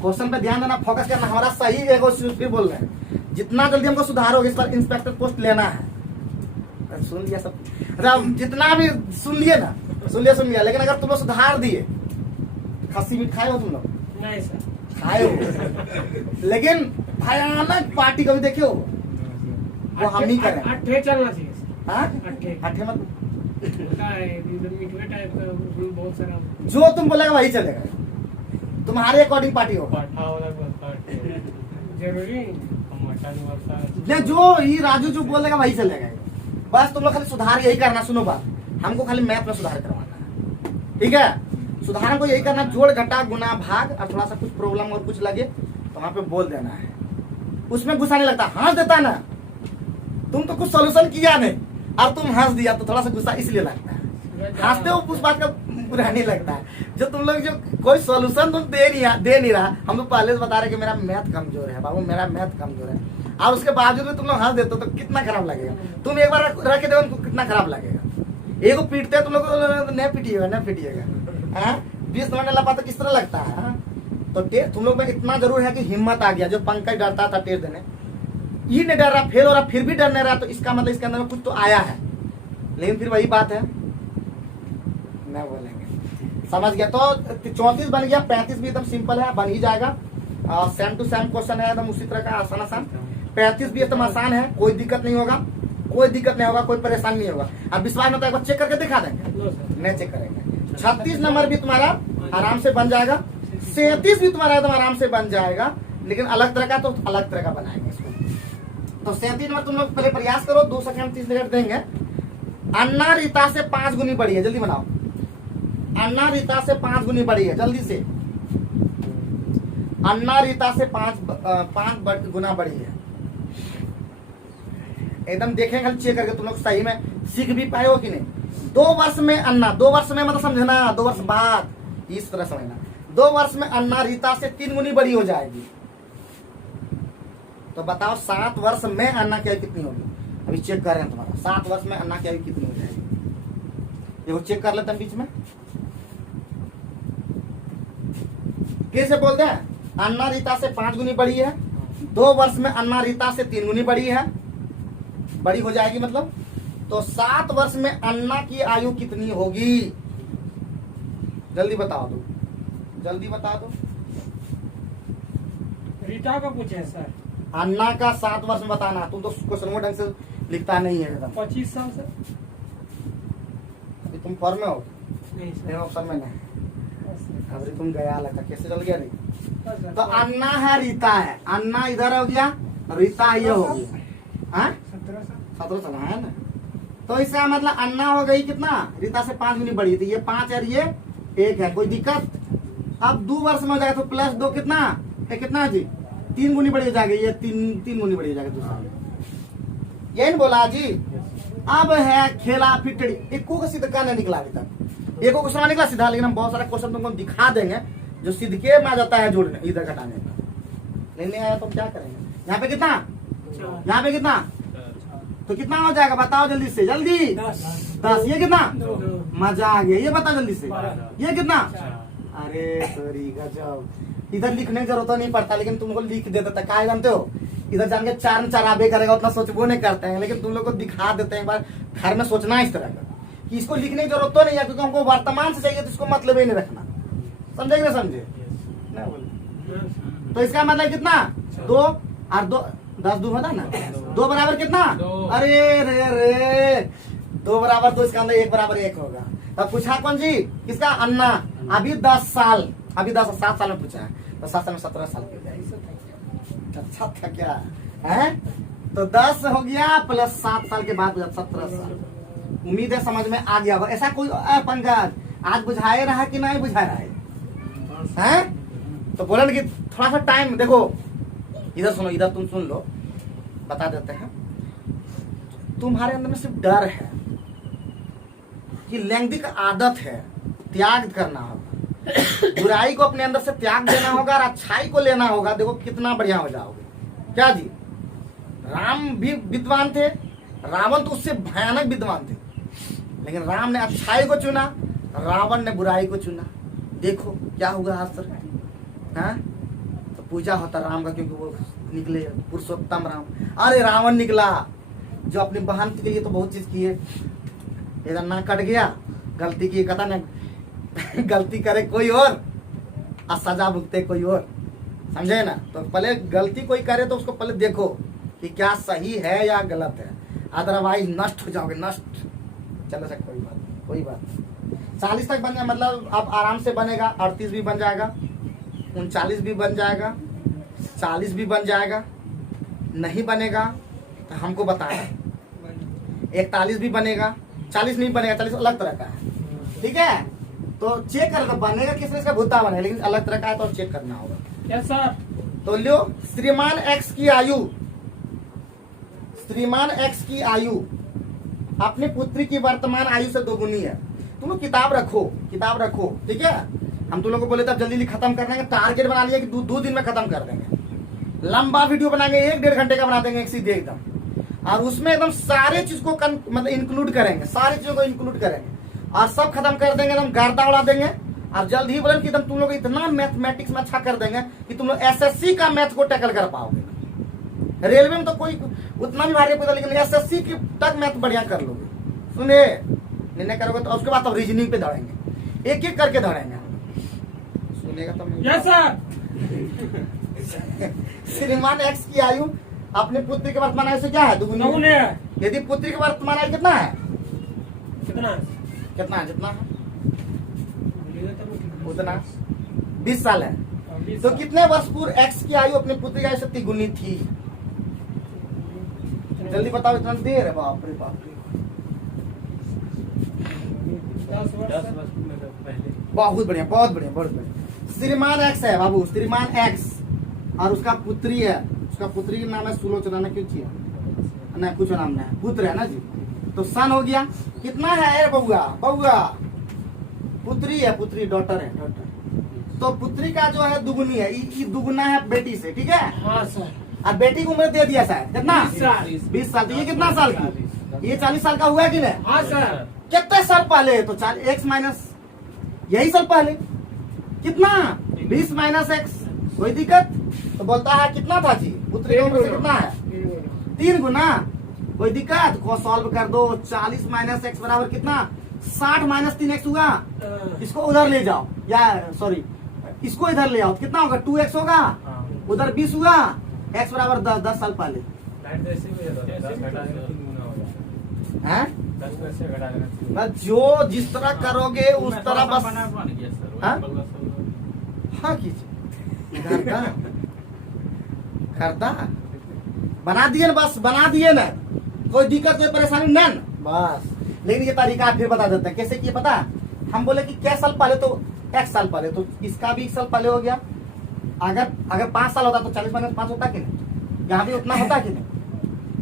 क्वेश्चन पे ध्यान देना, फोकस करना। हमारा सही है, फिर बोल रहे हैं जितना जल्दी हमको सुधारोगे, इस बार इंस्पेक्टर पोस्ट लेना है। सुन लिया सब? अच्छा जितना भी सुन लिए ना, सुन लिया, लेकिन अगर तुम लोग सुधार दिए, खस्सी मीट खाए हो तुम लोग? नहीं सर। खाए हो, लेकिन भयानक पार्टी कभी देखे हो? वो हम नहीं करें। अट्ठे चलना चाहिए सर। हाँ? अट्ठे अट्ठे मत, होता है मिठवे टाइप का, उसमें बहुत सारा जो तुम बोलेगा वही चलेगा, तुम्हारे अकॉर्डिंग पार्टी होगा। जरूरी नहीं, जो ही राजू जो बोलेगा वही चलेगा। बस तुम लोग खाली सुधार यही करना। सुनो बात, हमको खाली मैथ में सुधार करवाना है, ठीक है? सुधार को यही करना, जोड़ घटा गुना भाग, और थोड़ा सा कुछ प्रॉब्लम और कुछ लगे तो वहां पे बोल देना है। उसमें गुस्सा नहीं लगता, हंस देता ना। तुम तो कुछ सोल्यूशन किया नहीं और तुम हंस दिया, तो थोड़ा सा गुस्सा इसलिए लगता है। हंसते हो उस बात का बुरा नहीं लगता है। जो तुम लोग जो कोई सोल्यूशन तुम दे नहीं रहा, हम लोग पहले से बता रहे कि मेरा मैथ कमजोर है बाबू, मेरा मैथ कमजोर है, और उसके बावजूद भी तुम लोग हंस देते हो, तो कितना खराब लगेगा। तुम एक बार रख के देखो उनको, कितना खराब लगेगा। एक को पीटते हैं तुम लोग, नहीं पीटिएगा। 20 मिनट लपा तो किस तरह लगता है? हाँ? तो तुम लोग में इतना जरूर है कि हिम्मत आ गया। जो पंकज डरता था टेस्ट देने, ये नहीं डर रहा, फेल हो रहा, फिर भी डर नहीं रहा, तो इसका मतलब इसके अंदर में कुछ तो आया है। लेकिन फिर वही बात है, नहीं बोलेंगे। समझ गया? तो 34 बन गया, 35 भी एकदम सिंपल है, बन ही जाएगा। सेम टू सेम क्वेश्चन है एकदम उसी तरह का, आसान आसान। 35 भी एकदम आसान है, कोई दिक्कत नहीं होगा, कोई दिक्कत नहीं होगा, कोई परेशानी नहीं होगा। अब विश्वास में तो एक बार चेक करके दिखा देंगे, लो सर। नहीं चेक करेंगे। 36 नंबर भी तुम्हारा आराम से बन जाएगा, 37 भी तुम्हारा एकदम आराम से बन जाएगा, लेकिन अलग तरह का, तो अलग तरह का बनाएंगे इसको। तो 37 नंबर तुम लोग पहले प्रयास करो, 2 सेकंड 30 मिनट देंगे। अन्ना रीता से 5 गुनी बड़ी है, जल्दी बनाओ। अन्ना रीता से 5 गुनी बड़ी है, जल्दी से। अन्ना रीता से 5 गुना बड़ी है। एकदम देखेंगे, खाली चेक करके तुम लोग सही में सीख भी पाए हो कि नहीं। 2 वर्ष में अन्ना, 2 वर्ष में मतलब समझना, 2 वर्ष बाद, इस तरह समझना। 2 वर्ष में अन्ना रीता से 3 गुनी बड़ी हो जाएगी। तो बताओ 7 वर्ष में अन्ना की आयु कितनी होगी? अभी चेक कर रहे हैं तुम्हारा, 7 वर्ष में अन्ना की आयु कितनी हो जाएगी, देखो चेक कर लेते हैं बीच में। कैसे बोलते हैं? अन्ना रीता से 5 गुनी बड़ी है, 2 वर्ष में अन्ना रीता से 3 गुनी बड़ी है, बड़ी हो जाएगी मतलब। तो 7 वर्ष में अन्ना की आयु कितनी होगी? जल्दी बता दो, जल्दी बता दो। रीता का पूछे सर। अन्ना का 7 वर्ष में बताना। तुम तो क्वेश्चन को ढंग से लिखता नहीं है एकदम। 25 साल सर। अभी तुम फॉर्म में हो, नहीं सर। नहीं ऑप्शन में नहीं। अभी तुम गया लगता, कैसे चल गया नहीं? तो सर अन्ना है, रीता है। अन्ना इधर हो गया, रीता ये हो गया। हाँ? 17 साल। 17 साल है ना। तो इसका मतलब अन्ना हो गई कितना? रीता से 5 गुनी बड़ी थी, ये 5 और ये 1 है, कोई दिक्कत? अब 2 वर्ष में हो जाएगा तो प्लस 2 कितना? ये कितना जी? 3 गुनी बड़ी हो जाएगी, ये 3 गुनी बड़ी हो जाएगी दूसरा। यही नहीं बोला जी? अब है खेला फिटड़ी, एक को सीधा का नहीं निकला अभी तक, एक को क्वेश्चन निकला सीधा, लेकिन हम बहुत सारा क्वेश्चन तुमको दिखा देंगे जो सीधके में आ जाता है जोड़ने, इधर घटाने का। नहीं आया तो क्या करेंगे? यहाँ पे कितना? यहाँ पे कितना? तो कितना हो जाएगा बताओ जल्दी से, जल्दी। 10। ये कितना? मजा आ गया, ये बताओ जल्दी से। ये कितना? अरे सॉरी गजब। इधर लिखने की जरूरत नहीं पड़ता, लेकिन तुमको लिख दे देता, क्या जानते हो? इधर जान के 4 में 4 आबे करेगा, उतना सोचबो नहीं करते हैं, लेकिन तुम लोग को दिखा देते हैं एक बार, घर में सोचना इस तरह का कि इसको लिखने की जरूरत तो नहीं है, क्योंकि हमको वर्तमान से चाहिए, तो इसको मतलब ही नहीं रखना। समझे कि नहीं समझे? तो इसका मतलब कितना? 2 और 2, 10 2 होता ना, 2 बराबर कितना? अरे रे रे, 2 बराबर 2, इसका अंदर 1 बराबर 1 होगा। तब पूछा कौन जी? किसका? अन्ना। अभी 10 साल, अभी 7 साल में पूछा है, तो 7 साल में 17 साल की हो जाएगी। अच्छा था क्या है? तो 10 हो गया प्लस 7 साल के बाद 17 साल। उम्मीद है समझ में आ गया होगा। ऐसा कोई पंकज आज बुझाए रहा कि नहीं बुझा रहा है? तो बोलन कि थोड़ा सा टाइम देखो, इधर सुनो, इधर तुम सुन लो, बता देते हैं। तुम्हारे अंदर में सिर्फ डर है कि लैंगिक आदत है, त्याग करना होगा, बुराई को अपने अंदर से त्याग देना होगा और अच्छाई को लेना होगा। देखो कितना बढ़िया हो जाओगे। क्या जी? राम भी विद्वान थे, रावण तो उससे भयानक विद्वान थे, लेकिन राम ने अच्छाई को चुना, रावण ने बुराई को चुना। देखो क्या हुआ आज तक। हाँ? तो पूजा होता राम का, क्योंकि वो निकले पुरुषोत्तम राम। अरे रावण निकला जो अपनी बहन के लिए तो बहुत चीज की है, इधर ना कट गया, गलती की, कहता ना गलती करे कोई और और सजा भुगते कोई और। समझे ना? तो पहले गलती कोई करे तो उसको पहले देखो कि क्या सही है या गलत है, अदरवाइज नष्ट हो जाओगे, नष्ट। चलो सर कोई बात नहीं, कोई बात नहीं। 40 तक बन जाए, मतलब अब आराम से बनेगा। 38 भी बन जाएगा, 39 भी बन जाएगा, 40 भी बन जाएगा। नहीं बनेगा तो हमको बताना। 41 भी बनेगा, 40 नहीं बनेगा, 40 अलग तरह का है, ठीक है? तो चेक कर, बनेगा किसने, इसका भुत्ता बनेगा, लेकिन अलग तरह का है, तो चेक करना होगा। Yes sir. तो लो, श्रीमान एक्स की आयु, श्रीमान एक्स की आयु अपनी पुत्री की वर्तमान आयु से 2 गुनी है। तुम लोग किताब रखो, किताब रखो, ठीक है? हम तुम लोग को बोले तब जल्दी खत्म कर देंगे, टारगेट बना लिया कि 2 दिन में खत्म कर देंगे। लंबा वीडियो बनाएंगे, 1-1.5 घंटे का बना देंगे एक सीधे एकदम, और उसमें एकदम सारे चीज को मतलब इंक्लूड करेंगे, सारी चीजों को इंक्लूड करेंगे और सब खत्म कर देंगे, एकदम गर्दा उड़ा देंगे। और जल्द ही बोले कि एकदम तुम लोग इतना मैथमेटिक्स में अच्छा कर देंगे कि तुम लोग एसएससी का मैथ को टैकल कर पाओगे। रेलवे में तो कोई उतना भी भारी पता, लेकिन एसएससी की तक मैथ बढ़िया कर लोगे। सुने, निर्णय करोगे तो उसके बाद तो रीजनिंग पे दौड़ेंगे। एक एक करके दौड़ेंगे। सुनेगा तो मैं। Yes sir. श्रीमान एक्स की आयु अपने पुत्र के वर्तमान आयु से क्या है? दुगुनी दुगुनी है। यदि पुत्र के वर्तमान आयु कितना है? कितना? कितना है? जितना है बोलिएगा तब कितना? उतना 20 साल है। 20 तो साल। कितने वर्ष पूर्व एक्स की आयु अपने पुत्र की आयु से तिगुनी थी? जल्दी बताओ। इतना देर है? बाप रे बाप रे, 10 वर्ष पहले। बहुत बढ़िया, बहुत बढ़िया, बहुत बढ़िया। श्रीमान एक्स है बाबू, श्रीमान एक्स, और उसका पुत्री है, उसका पुत्री का नाम है सुलोचना ना, क्यों किया ना, कुछ नाम नहीं है, पुत्र है ना जी। तो सन हो गया। कितना है बउआ? बउआ पुत्री है, पुत्री, डॉटर है, डॉटर। तो पुत्री का जो है दुगुनी है, ये दुगुना है बेटी से, ठीक है। हाँ सर। और बेटी को उम्र दे दिया शायद, कितना? 20 साल। 20 साल। तो ये कितना साल की? ये 40 साल का हुआ कि नहीं? हाँ सर। कितने साल पहले? तो 40 एक्स माइनस यही साल पहले। कितना? 20 माइनस एक्स। कोई दिक्कत? तो बोलता है कितना था जी? पुत्री की उम्र से कितना है? 3 गुना। कोई दिक्कत? को सॉल्व कर दो। 40 माइनस एक्स बराबर कितना? 60 माइनस 3 एक्स हुआ। इसको उधर ले जाओ, या सॉरी इसको इधर ले आओ, कितना होगा? 2x होगा। उधर 20 हुआ। x बराबर 10 साल पहले है। बस जो जिस तरह करोगे उस तरह बस हाँ? हाँ कीजिए। करता करता बना दिए ना, बस बना दिए ना, कोई दिक्कत कोई परेशानी ना बस। लेकिन ये तरीका फिर बता देते हैं कैसे किए, पता है? हम बोले कि क्या साल पहले, तो x साल पहले, तो इसका भी 1 साल पहले हो गया। अगर 5 साल होता तो 40 माइनस 5 होता कि नहीं? यहाँ भी उतना होता कि नहीं?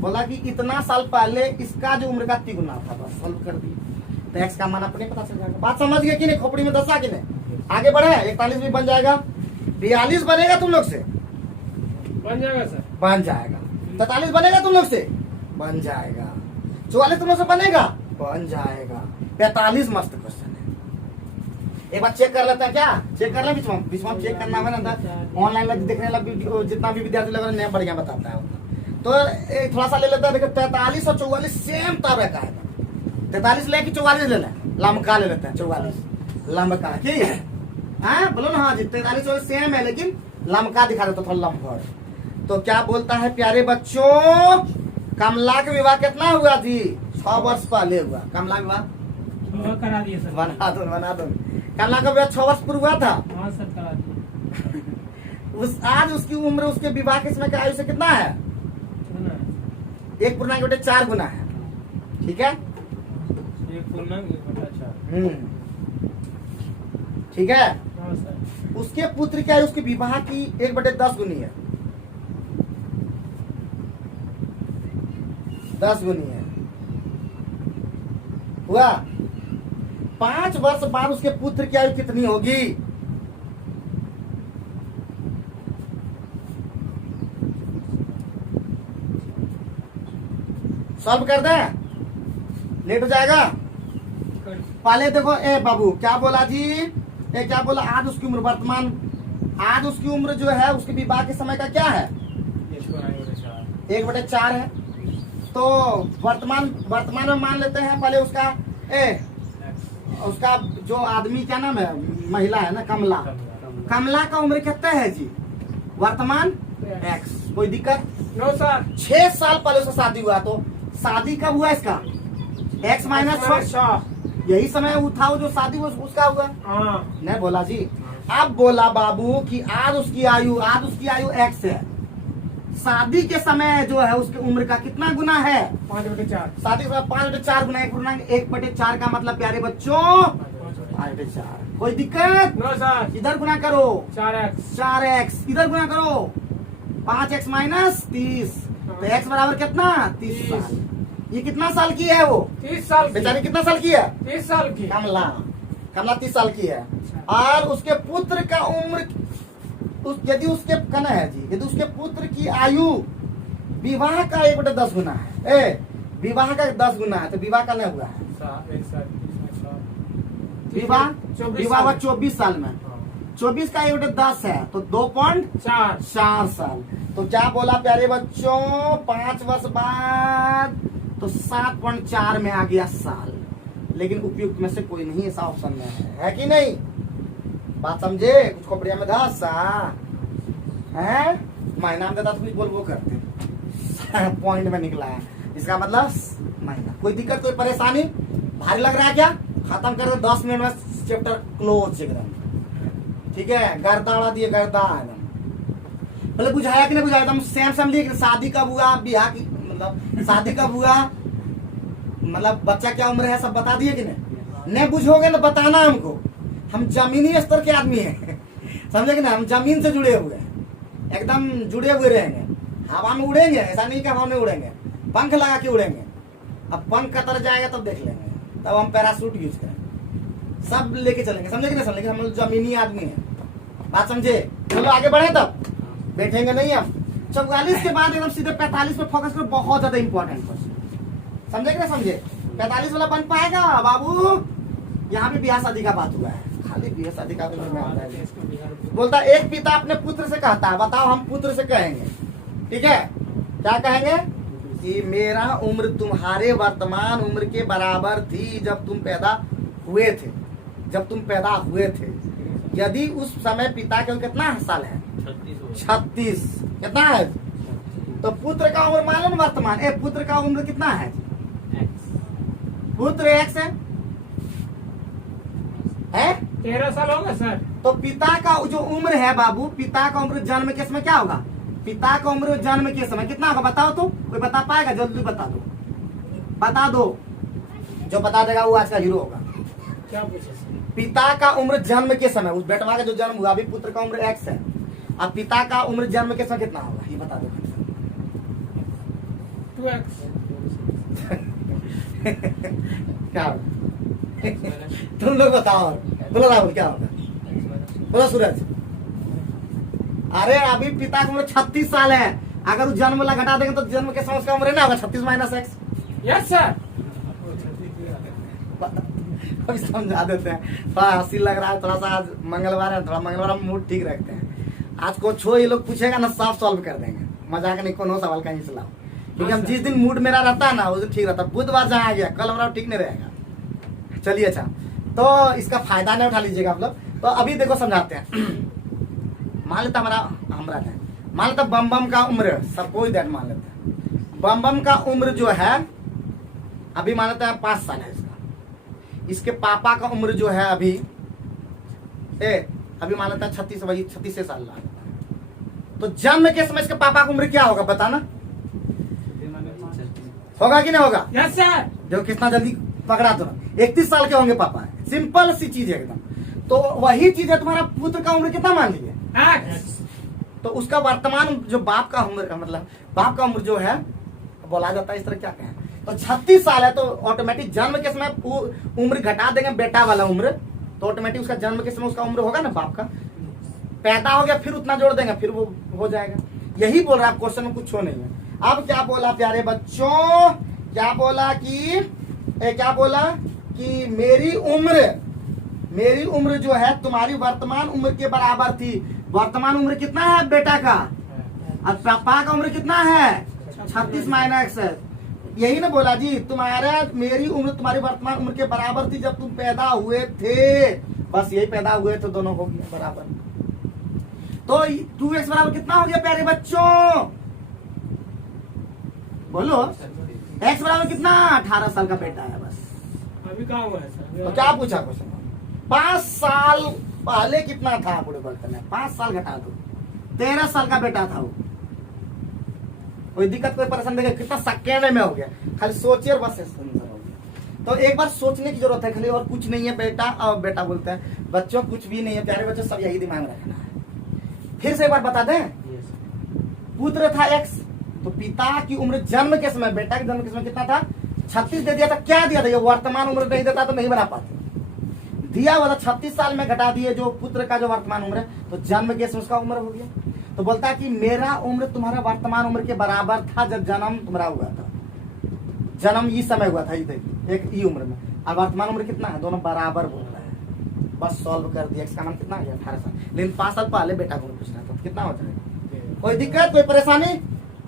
बोला कि इतना साल पहले इसका जो उम्र का 3 गुना था, बस सॉल्व कर दिए। तो एक्स का मान अपने पता चल जाएगा। बात समझ गए कि नहीं? खोपड़ी में 10 आ कि नहीं? आगे बढ़े। 41 भी बन जाएगा। 42 बनेगा तुम लोग से? बन जाएगा सर। बन जाएगा। 43 बनेगा तुम लोग से? बन जाएगा। 44 तुम लोग से बनेगा? बन जाएगा। 45 मस्त क्वेश्चन है। एक बार चेक कर लेते हैं क्या? चेक कर ले बीच में चेक करना है ना। ऑनलाइन देखने लगा जितना भी विद्यार्थी लग रहा है बढ़िया बताता है। तो थोड़ा सा ले लेता है। देखो 43 और 44 सेम तरह का है। 43 ले कि 44 ले लें? लमका ले लेते हैं। 44 लमका ठीक है। हाँ बोलो ना। हाँ जी 43 सेम है, लेकिन लमका दिखा देता, थोड़ा लमका। तो क्या बोलता है प्यारे बच्चों? कमला का विवाह कितना हुआ जी? 6 वर्ष पहले हुआ। कमला विवाह करा दिए सर। बना दो। कमला का विवाह 6 वर्ष पूर्व हुआ था। हाँ सर करा दिए। आज उसकी उम्र उसके विवाह के समय का आयु से कितना है? 1.4 गुना है। ठीक है। 1/4। ठीक है। हाँ सर। उसके पुत्र की आयु उसके विवाह की 1/10 गुनी है। 10 गुनी है। हुआ। 5 वर्ष बाद उसके पुत्र की आयु कितनी होगी? सॉल्व कर दे? लेट हो जाएगा। पहले देखो ए बाबू क्या बोला जी? क्या बोला? आज उसकी उम्र वर्तमान, आज उसकी उम्र जो है उसके विवाह के समय का क्या है? 1/4 है। तो वर्तमान में मान लेते हैं पहले उसका उसका जो आदमी क्या नाम है, महिला है ना कमला। कमला का उम्र कितना है जी? वर्तमान x। कोई दिक्कत? No sir. 6 साल पहले उसका शादी हुआ। तो शादी कब हुआ इसका? x minus 6। यही समय था वो जो शादी उसका हुआ। हाँ। नहीं बोला जी। अब बोला बाबू कि आज उसकी आयु x है। शादी के समय जो है उसकी उम्र का कितना गुना है? 5/4। शादी के समय 5/4 गुना 1/4 का मतलब प्यारे बच्चों 5/4। कोई दिक्कत? No sir. इधर गुना करो। 4x। 4x इधर गुना करो। 5x minus 30। तो x बराबर कितना? 30 साल। ये कितना साल की है वो? 30 साल की। बेचारी कितना साल की है? 30 साल की। कमला 30 साल की है। और उसके पुत्र का उम्र यदि उसके कहना है जी, यदि उसके पुत्र की आयु विवाह का 1/10 गुना है। विवाह का 10 गुना है तो विवाह का नहीं हुआ है। विवाह 24 साल में 24 का 1/10 है तो 2.4 साल। तो क्या बोला प्यारे बच्चों? 5 वर्ष बाद तो 7.4 में आ गया साल। लेकिन उपयुक्त में से कोई नहीं ऐसा ऑप्शन में है कि नहीं? बात समझे? कुछ खोपड़िया में धसा है, महीना में देता तो कुछ बोल वो करते पॉइंट में निकला है, इसका मतलब महीना। कोई दिक्कत कोई परेशानी? भारी लग रहा है क्या? खत्म कर दो 10 मिनट में चैप्टर क्लोज एकदम, ठीक है? गर्दा उड़ा दिए, गर्दा एकदम। पहले बुझाया कि नहीं बुझाया? एकदम सेम सेम लिख। शादी कब हुआ, ब्याह की मतलब शादी कब हुआ, मतलब बच्चा क्या उम्र है, सब बता दिए कि नहीं बुझोगे ना बताना हमको। हम जमीनी स्तर के आदमी हैं समझे कि ना? हम जमीन से जुड़े हुए हैं, एकदम जुड़े हुए रहेंगे। हवा में उड़ेंगे, ऐसा नहीं कि हवा में उड़ेंगे, पंख लगा के उड़ेंगे। अब पंख कतर जाएगा तब देख लेंगे, तब हम पैराशूट यूज करेंगे, सब लेके चलेंगे। समझे कि नहीं समझे? हम लोग जमीनी आदमी हैं। बात समझे? चलो आगे बढ़े, तब बैठेंगे नहीं हम। 44 के बाद एकदम सीधे 45 पे फोकस करो, बहुत ज्यादा इंपॉर्टेंट क्वेश्चन। समझे कि नहीं समझे? 45 वाला बन पाएगा बाबू? यहाँ पे ब्याह शादी का बात हुआ है, खाली ब्याह शादी का बोलता। एक पिता अपने पुत्र से कहता है, बताओ हम पुत्र से कहेंगे, ठीक है? क्या कहेंगे कि मेरा उम्र तुम्हारे वर्तमान उम्र के बराबर थी जब तुम पैदा हुए थे, जब तुम पैदा हुए थे। यदि उस समय पिता के कितना साल है? 36। कितना है? तो पुत्र का उम्र मालूम वर्तमान, पुत्र का उम्र कितना है? पुत्र x है 13 साल होगा सर। तो पिता का जो उम्र है बाबू, पिता का उम्र जन्म के समय क्या होगा? पिता का उम्र जन्म के समय कितना होगा बताओ तो? कोई बता पाएगा? जल्दी बता दो, बता दो। जो बता देगा वो आज का हीरो होगा। क्या पूछे सर? पिता का उम्र जन्म के समय, उस बेटवा का जो जन्म हुआ, अभी पुत्र का उम्र x है, अब पिता का उम्र जन्म के समय कितना होगा ये बता दो 2x। क्या होगा? तुम लोग बताओ, बोलो राहुल क्या होगा? बोलो सूरज। अरे अभी पिता की उम्र 36 साल है, अगर उस जन्म वाला घटा देंगे तो जन्म के समय उसका उम्र ना होगा 36 माइनस x। Yes sir. अभी समझा देते हैं, थोड़ा हंसी लग रहा है, थोड़ा सा आज मंगलवार है, थोड़ा मंगलवार हम मूड ठीक रखते हैं। आज को छो ये लोग पूछेगा ना, साफ सॉल्व कर देंगे, मजाक नहीं, कोनो सवाल का ही चलाओ। क्योंकि हम जिस दिन मूड मेरा रहता है ना उस दिन ठीक रहता है। बुधवार जहाँ आ गया कल हमारा ठीक नहीं रहेगा। चलिए अच्छा, तो इसका फायदा नहीं उठा लीजिएगा आप लोग। तो अभी देखो समझाते हैं। मान लेता हमारा है, मान लेता बम बम का उम्र, सपोज दैट मान लेते हैं बम बम का उम्र जो है अभी मान लेते हैं 5 साल है इसका। इसके पापा का उम्र जो है अभी अभी मान लेता है 36, वही 36 साल ला लेता है। तो जन्म के समय इसके पापा का उम्र क्या होगा बताना? होगा कि नहीं होगा? Yes sir. देखो कितना जल्दी पकड़ा तो, 31 साल के होंगे पापा। सिंपल सी चीज है एकदम। तो वही चीज है, तुम्हारा पुत्र का उम्र कितना मान लीजिए x। तो उसका वर्तमान जो बाप का उम्र, मतलब बाप का उम्र जो है बोला जाता है इस तरह, क्या कहें, तो 36 साल है। तो ऑटोमेटिक जन्म के समय उम्र घटा देंगे बेटा वाला उम्र, तो ऑटोमेटिक उसका जन्म के समय उसका उम्र होगा ना बाप का। पैदा हो गया फिर उतना जोड़ देंगे, फिर वो हो जाएगा। यही बोल रहा है, क्वेश्चन में कुछ हो नहीं है। अब क्या बोला प्यारे बच्चों? क्या बोला कि मेरी उम्र जो है तुम्हारी वर्तमान उम्र के बराबर थी। वर्तमान उम्र कितना है बेटा का? और पापा का उम्र कितना है? 36 माइनस x। यही ना बोला जी, मेरी उम्र तुम्हारी वर्तमान उम्र के बराबर थी जब तुम पैदा हुए थे। बस यही पैदा हुए तो दोनों हो गया बराबर। तो 2x बराबर कितना हो गया प्यारे बच्चों? बोलो, x बराबर कितना? 18 साल का बेटा है बस। अभी कहाँ हुआ है सर? तो क्या पूछा क्वेश्चन? 5 साल पहले कितना था बूढ़े बर्तन में? 5 साल घटा दो, 13 साल का बेटा था वो। कोई दिक्कत कोई परेशान देखिए कितना सेकेंड में हो गया। खाली सोचिए और बस आंसर हो गया। तो एक बार सोचने की जरूरत है खाली, और कुछ नहीं है बेटा। और बेटा बोलते हैं बच्चों, कुछ भी नहीं है प्यारे बच्चों, सब यही दिमाग में रखना है। फिर से एक बार बता दें, पुत्र था x, तो पिता की उम्र जन्म के समय, बेटा के जन्म के समय कितना था? 36 दे दिया था। क्या दिया था? ये वर्तमान उम्र नहीं देता तो नहीं बना पाते। दिया हुआ था 36 साल में घटा दिए जो पुत्र का जो वर्तमान उम्र है, तो जन्म के समय उसका उम्र हो गया। तो बोलता है कि मेरा उम्र तुम्हारा वर्तमान उम्र के बराबर था जब जन्म तुम्हारा हुआ था। जन्म इस समय हुआ था, एक ई उम्र में, और वर्तमान उम्र कितना है? दोनों बराबर बोल रहा है। बस सॉल्व कर दिया। इसका नाम कितना है? 18 साल। लेकिन 5 साल पहले बेटा को पूछना था, कितना हो जाएगा? कोई दिक्कत कोई परेशानी?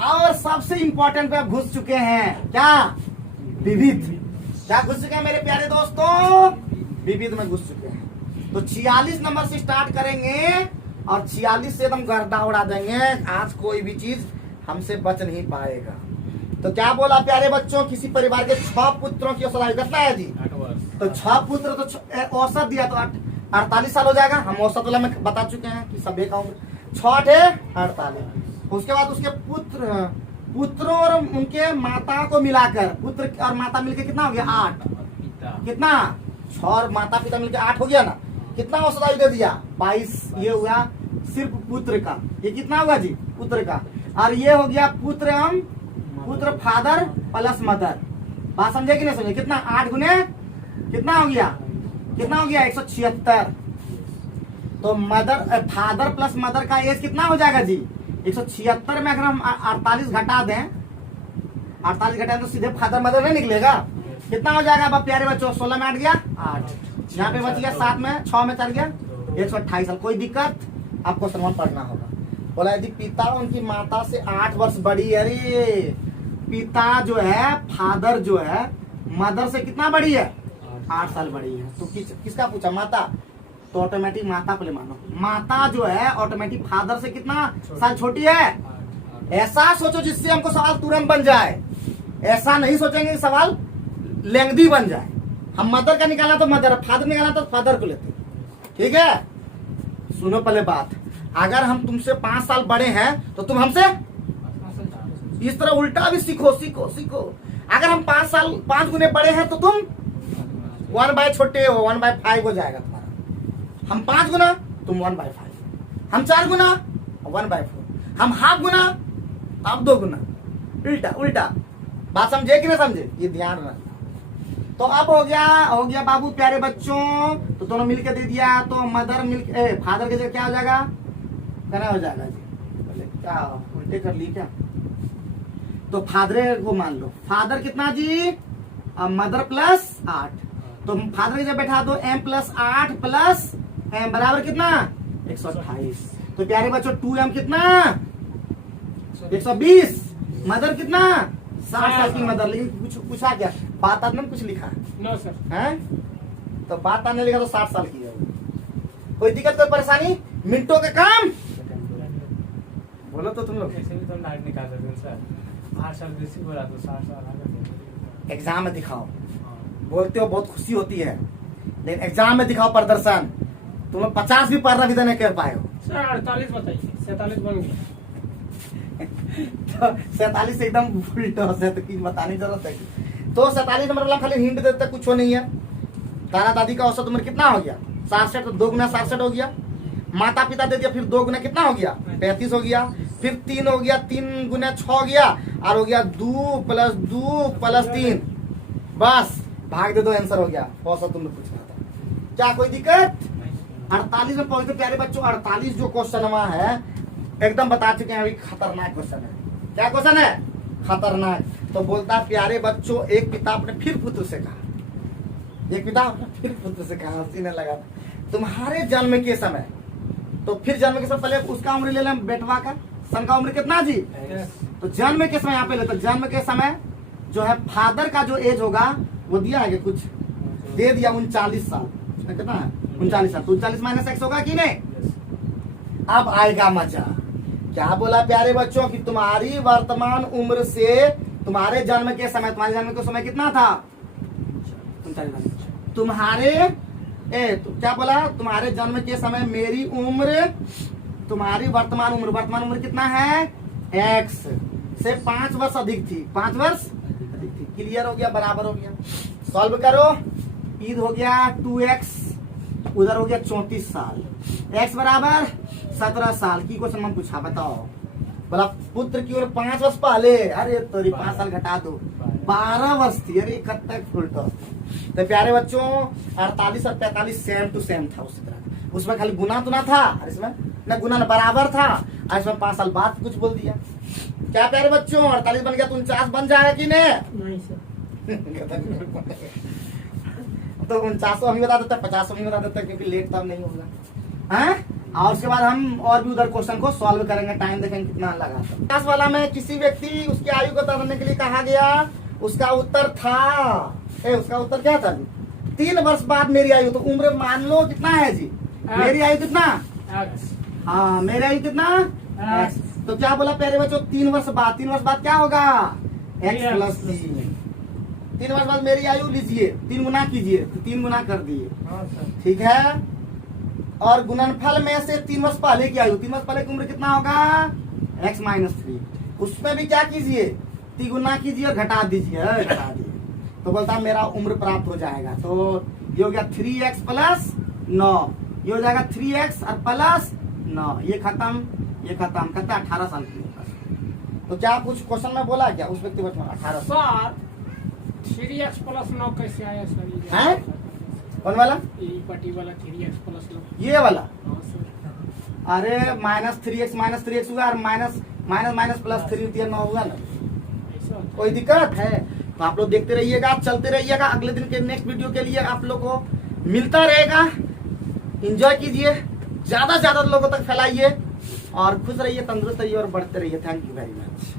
और सबसे इंपॉर्टेंट पे आप घुस चुके हैं, क्या? विविध। क्या घुस चुके हैं मेरे प्यारे दोस्तों? विविध में घुस चुके हैं। तो 46 नंबर से स्टार्ट करेंगे और 46 से एकदम गर्दा उड़ा देंगे। आज कोई भी चीज हमसे बच नहीं पाएगा। तो क्या बोला प्यारे बच्चों, किसी परिवार के 6 पुत्रों की औसत आयु कितना है जी? 8 वर्ष। तो 6 पुत्र तो औसत दिया तो 48 साल हो जाएगा। हम औसत वाला में बता चुके हैं कि सभी का उम्र 6 है 48। उसके बाद उसके पुत्रों और उनके माता को मिलाकर, पुत्र और माता मिलकर कितना हो गया? 8। कितना? 6 और माता पिता मिलकर 8 हो गया ना। कितना औसत आयु दे दिया? 22। ये हुआ सिर्फ पुत्र का। ये कितना होगा जी? पुत्र का। और ये हो गया पुत्र फादर प्लस मदर। बात समझे कि नहीं समझे? कितना? 8 गुने कितना हो गया? कितना हो गया? 176। तो मदर फादर प्लस मदर का एज कितना हो जाएगा जी? 176 में अगर हम 48 घटा दें, 48 घटाएं तो सीधे फादर मदर नहीं निकलेगा। कितना हो जाएगा अब प्यारे बच्चों? 16 में 8 गया 8, यहाँ पे बच गया 7 में 6 में 4 गया 128 साल। कोई दिक्कत? आपको सम्मान पढ़ना होगा। बोला यदि पिता उनकी माता से 8 वर्ष बड़ी है। अरे पिता जो है, फादर जो है, मदर से कितना बड़ी है? 8 साल बड़ी है। तो किसका पूछा? माता। तो ऑटोमेटिक माता को ले मानो। माता जो है ऑटोमेटिक फादर से कितना साल छोटी है? ऐसा सोचो जिससे हमको सवाल तुरंत बन जाए। ऐसा नहीं सोचेंगे कि सवाल लेंथी बन जाए। हम मदर का निकाला तो मदर, फादर निकाला तो फादर को लेते। ठीक है, सुनो पहले बात। अगर हम तुमसे 5 साल बड़े हैं तो तुम हमसे इस तरह उल्टा भी सीखो सीखो सीखो। अगर हम 5 गुने बड़े हैं तो तुम 1/, छोटे हो 1/5 हो जाएगा तुम्हारा। हम 5 गुना, तुम 1/5। हम 4 गुना, 1/4। हम हाफ गुना, आप 2 गुना। उल्टा उल्टा। बात समझे कि नहीं समझे? ये ध्यान रखना। तो अब हो गया बाबू प्यारे बच्चों। तो दोनों मिलकर दे दिया। तो मदर फादर के जगह क्या हो जाएगा? क्या हो जाएगा जी? बोले क्या उल्टे कर ली क्या? तो फादर को मान लो। फादर कितना जी? Mother plus 8। तो फादर की जगह बैठा दो m + 8 + m बराबर कितना? 128। तो प्यारे बच्चों 2m कितना? 120। मदर कितना? 60 साल की मदर। लेकिन कुछ पूछा क्या? बात आने में कुछ लिखा है? No sir. हैं? तो बात आने लिखा तो 60 साल की है। कोई दिक्कत कोई परेशानी? मिनटों का काम बोलो तो तुम लोग। ऐसे भी तो लाइट निकाल सकते हैं सर। 8 साल बेसिक हो रहा तो 60 साल आ गए। एग्जाम में दिखाओ। बोलते हो बहुत खुशी होती है, लेकिन एग्जाम में दिखाओ प्रदर्शन। तुम लोग 50 भी पढ़ना भी तो नहीं कर पाए हो। सर 48 बताइए। 47 बन गया। तो 47 एकदम उल्टा से तो कुछ बताने की जरूरत है। तो 47 नंबर वाला खाली हिंट देते कुछ नहीं है। दादा दादी का औसत उम्र कितना हो गया? 67। तो 2 गुना 67 हो गया। माता पिता दे दिया, फिर 2 गुना कितना हो गया? 35 हो गया। फिर 3 हो गया, 3 गुना 6 हो गया, और हो गया 2 + 2 + 3। बस भाग दे दो, आंसर हो गया। औसत तुमने पूछना था। क्या कोई दिक्कत? 48 में पहुंचते प्यारे बच्चों। 48 जो क्वेश्चन है एकदम बता चुके हैं अभी। खतरनाक क्वेश्चन है। क्या क्वेश्चन है? खतरनाक। तो बोलता प्यारे बच्चों, एक पिता अपने फिर पुत्र से कहा, एक पिता अपने फिर पुत्र से कहा, हंसी ने लगा, तुम्हारे जन्म के समय। तो फिर जन्म के समय पहले उसका उम्र ले लें, बेटवा का सन का उम्र कितना जी? तो जन्म के समय यहाँ पे लेते, जन्म के समय जो है फादर का जो एज होगा वो दिया है कि कुछ दे दिया 39 साल। कितना है? 39 साल। तो 39 - x होगा कि नहीं? अब आएगा मजा। क्या बोला प्यारे बच्चों कि तुम्हारी वर्तमान उम्र से तुम्हारे जन्म के समय, तुम्हारे जन्म के समय कितना था? 39। तुम्हारे तो क्या बोला? तुम्हारे जन्म के समय मेरी उम्र, तुम्हारी वर्तमान उम्र कितना है? x से 5 वर्ष अधिक थी। 5 वर्ष अधिक थी। क्लियर हो गया? बराबर हो गया। सॉल्व करो। ईद हो गया 2x, उधर हो गया 34 साल। x बराबर 17 साल की क्वेश्चन हम पूछा, बताओ। बोला पुत्र की उम्र 5 वर्ष पहले, अरे तोरी 5 साल घटा दो, 12 वर्ष थी। अरे कब तक उल्टा। तो प्यारे बच्चों 48 और 45 सेम टू सेम था उसी तरह। उसमें खाली गुना तो ना था, और इसमें न गुना न बराबर था, और इसमें 5 साल बाद कुछ बोल दिया। क्या प्यारे बच्चों 48 बन गया तो 49 बन जाएगा कि नहीं सर? तो 49 हम बता देते, 50 हम बता देते, क्योंकि लेट तब नहीं होगा। हैं? और उसके बाद हम और भी उधर क्वेश्चन को सॉल्व करेंगे। टाइम देखेंगे कितना लगा। 50 वाला में किसी व्यक्ति उसकी आयु को बताने के लिए कहा गया, उसका उत्तर था उसका उत्तर क्या था? 3 वर्ष बाद मेरी आयु, तो उम्र मान लो कितना है जी? मेरी आयु कितना? X। हाँ, मेरी आयु कितना? X। तो क्या बोला प्यारे बच्चों? 3 वर्ष बाद, 3 वर्ष बाद क्या होगा? x X प्लस 3 वर्ष बाद मेरी आयु लीजिए, 3 गुना कीजिए, तो 3 गुना कर दिए, हाँ सर। ठीक है। और गुणनफल में से 3 वर्ष पहले की आयु, 3 वर्ष पहले की उम्र कितना होगा? x minus 3। उसमें भी क्या कीजिए? 3 गुना कीजिए और घटा दीजिए, घटा दिए, तो बोलता मेरा उम्र प्राप्त हो जाएगा। तो ये हो गया 3x प्लस 9, ये हो जाएगा 3x और प्लस 9, ये खत्म करता 18 साल की उम्र। तो क्या कुछ क्वेश्चन में बोला क्या उस व्यक्ति बच्चों? 18 सर 3x प्लस 9 कैसे आया सर? ये हैं? कौन वाला? ये पट्टी वाला 3x प्लस 9। ये वाला? हाँ सर। अरे माइनस 3x हुआ और माइनस माइनस प्लस 3 9 हुआ ना, ऐसा होता कोई दिक्कत है? तो आप लोग देखते रहिएगा, चलते रहिएगा। अगले दिन के नेक्स्ट वीडियो के लिए आप लोग को मिलता रहेगा। एंजॉय कीजिए, ज्यादा से ज्यादा लोगों तक फैलाइए और खुश रहिए, तंदुरुस्त रहिए और बढ़ते रहिए। Thank you very much.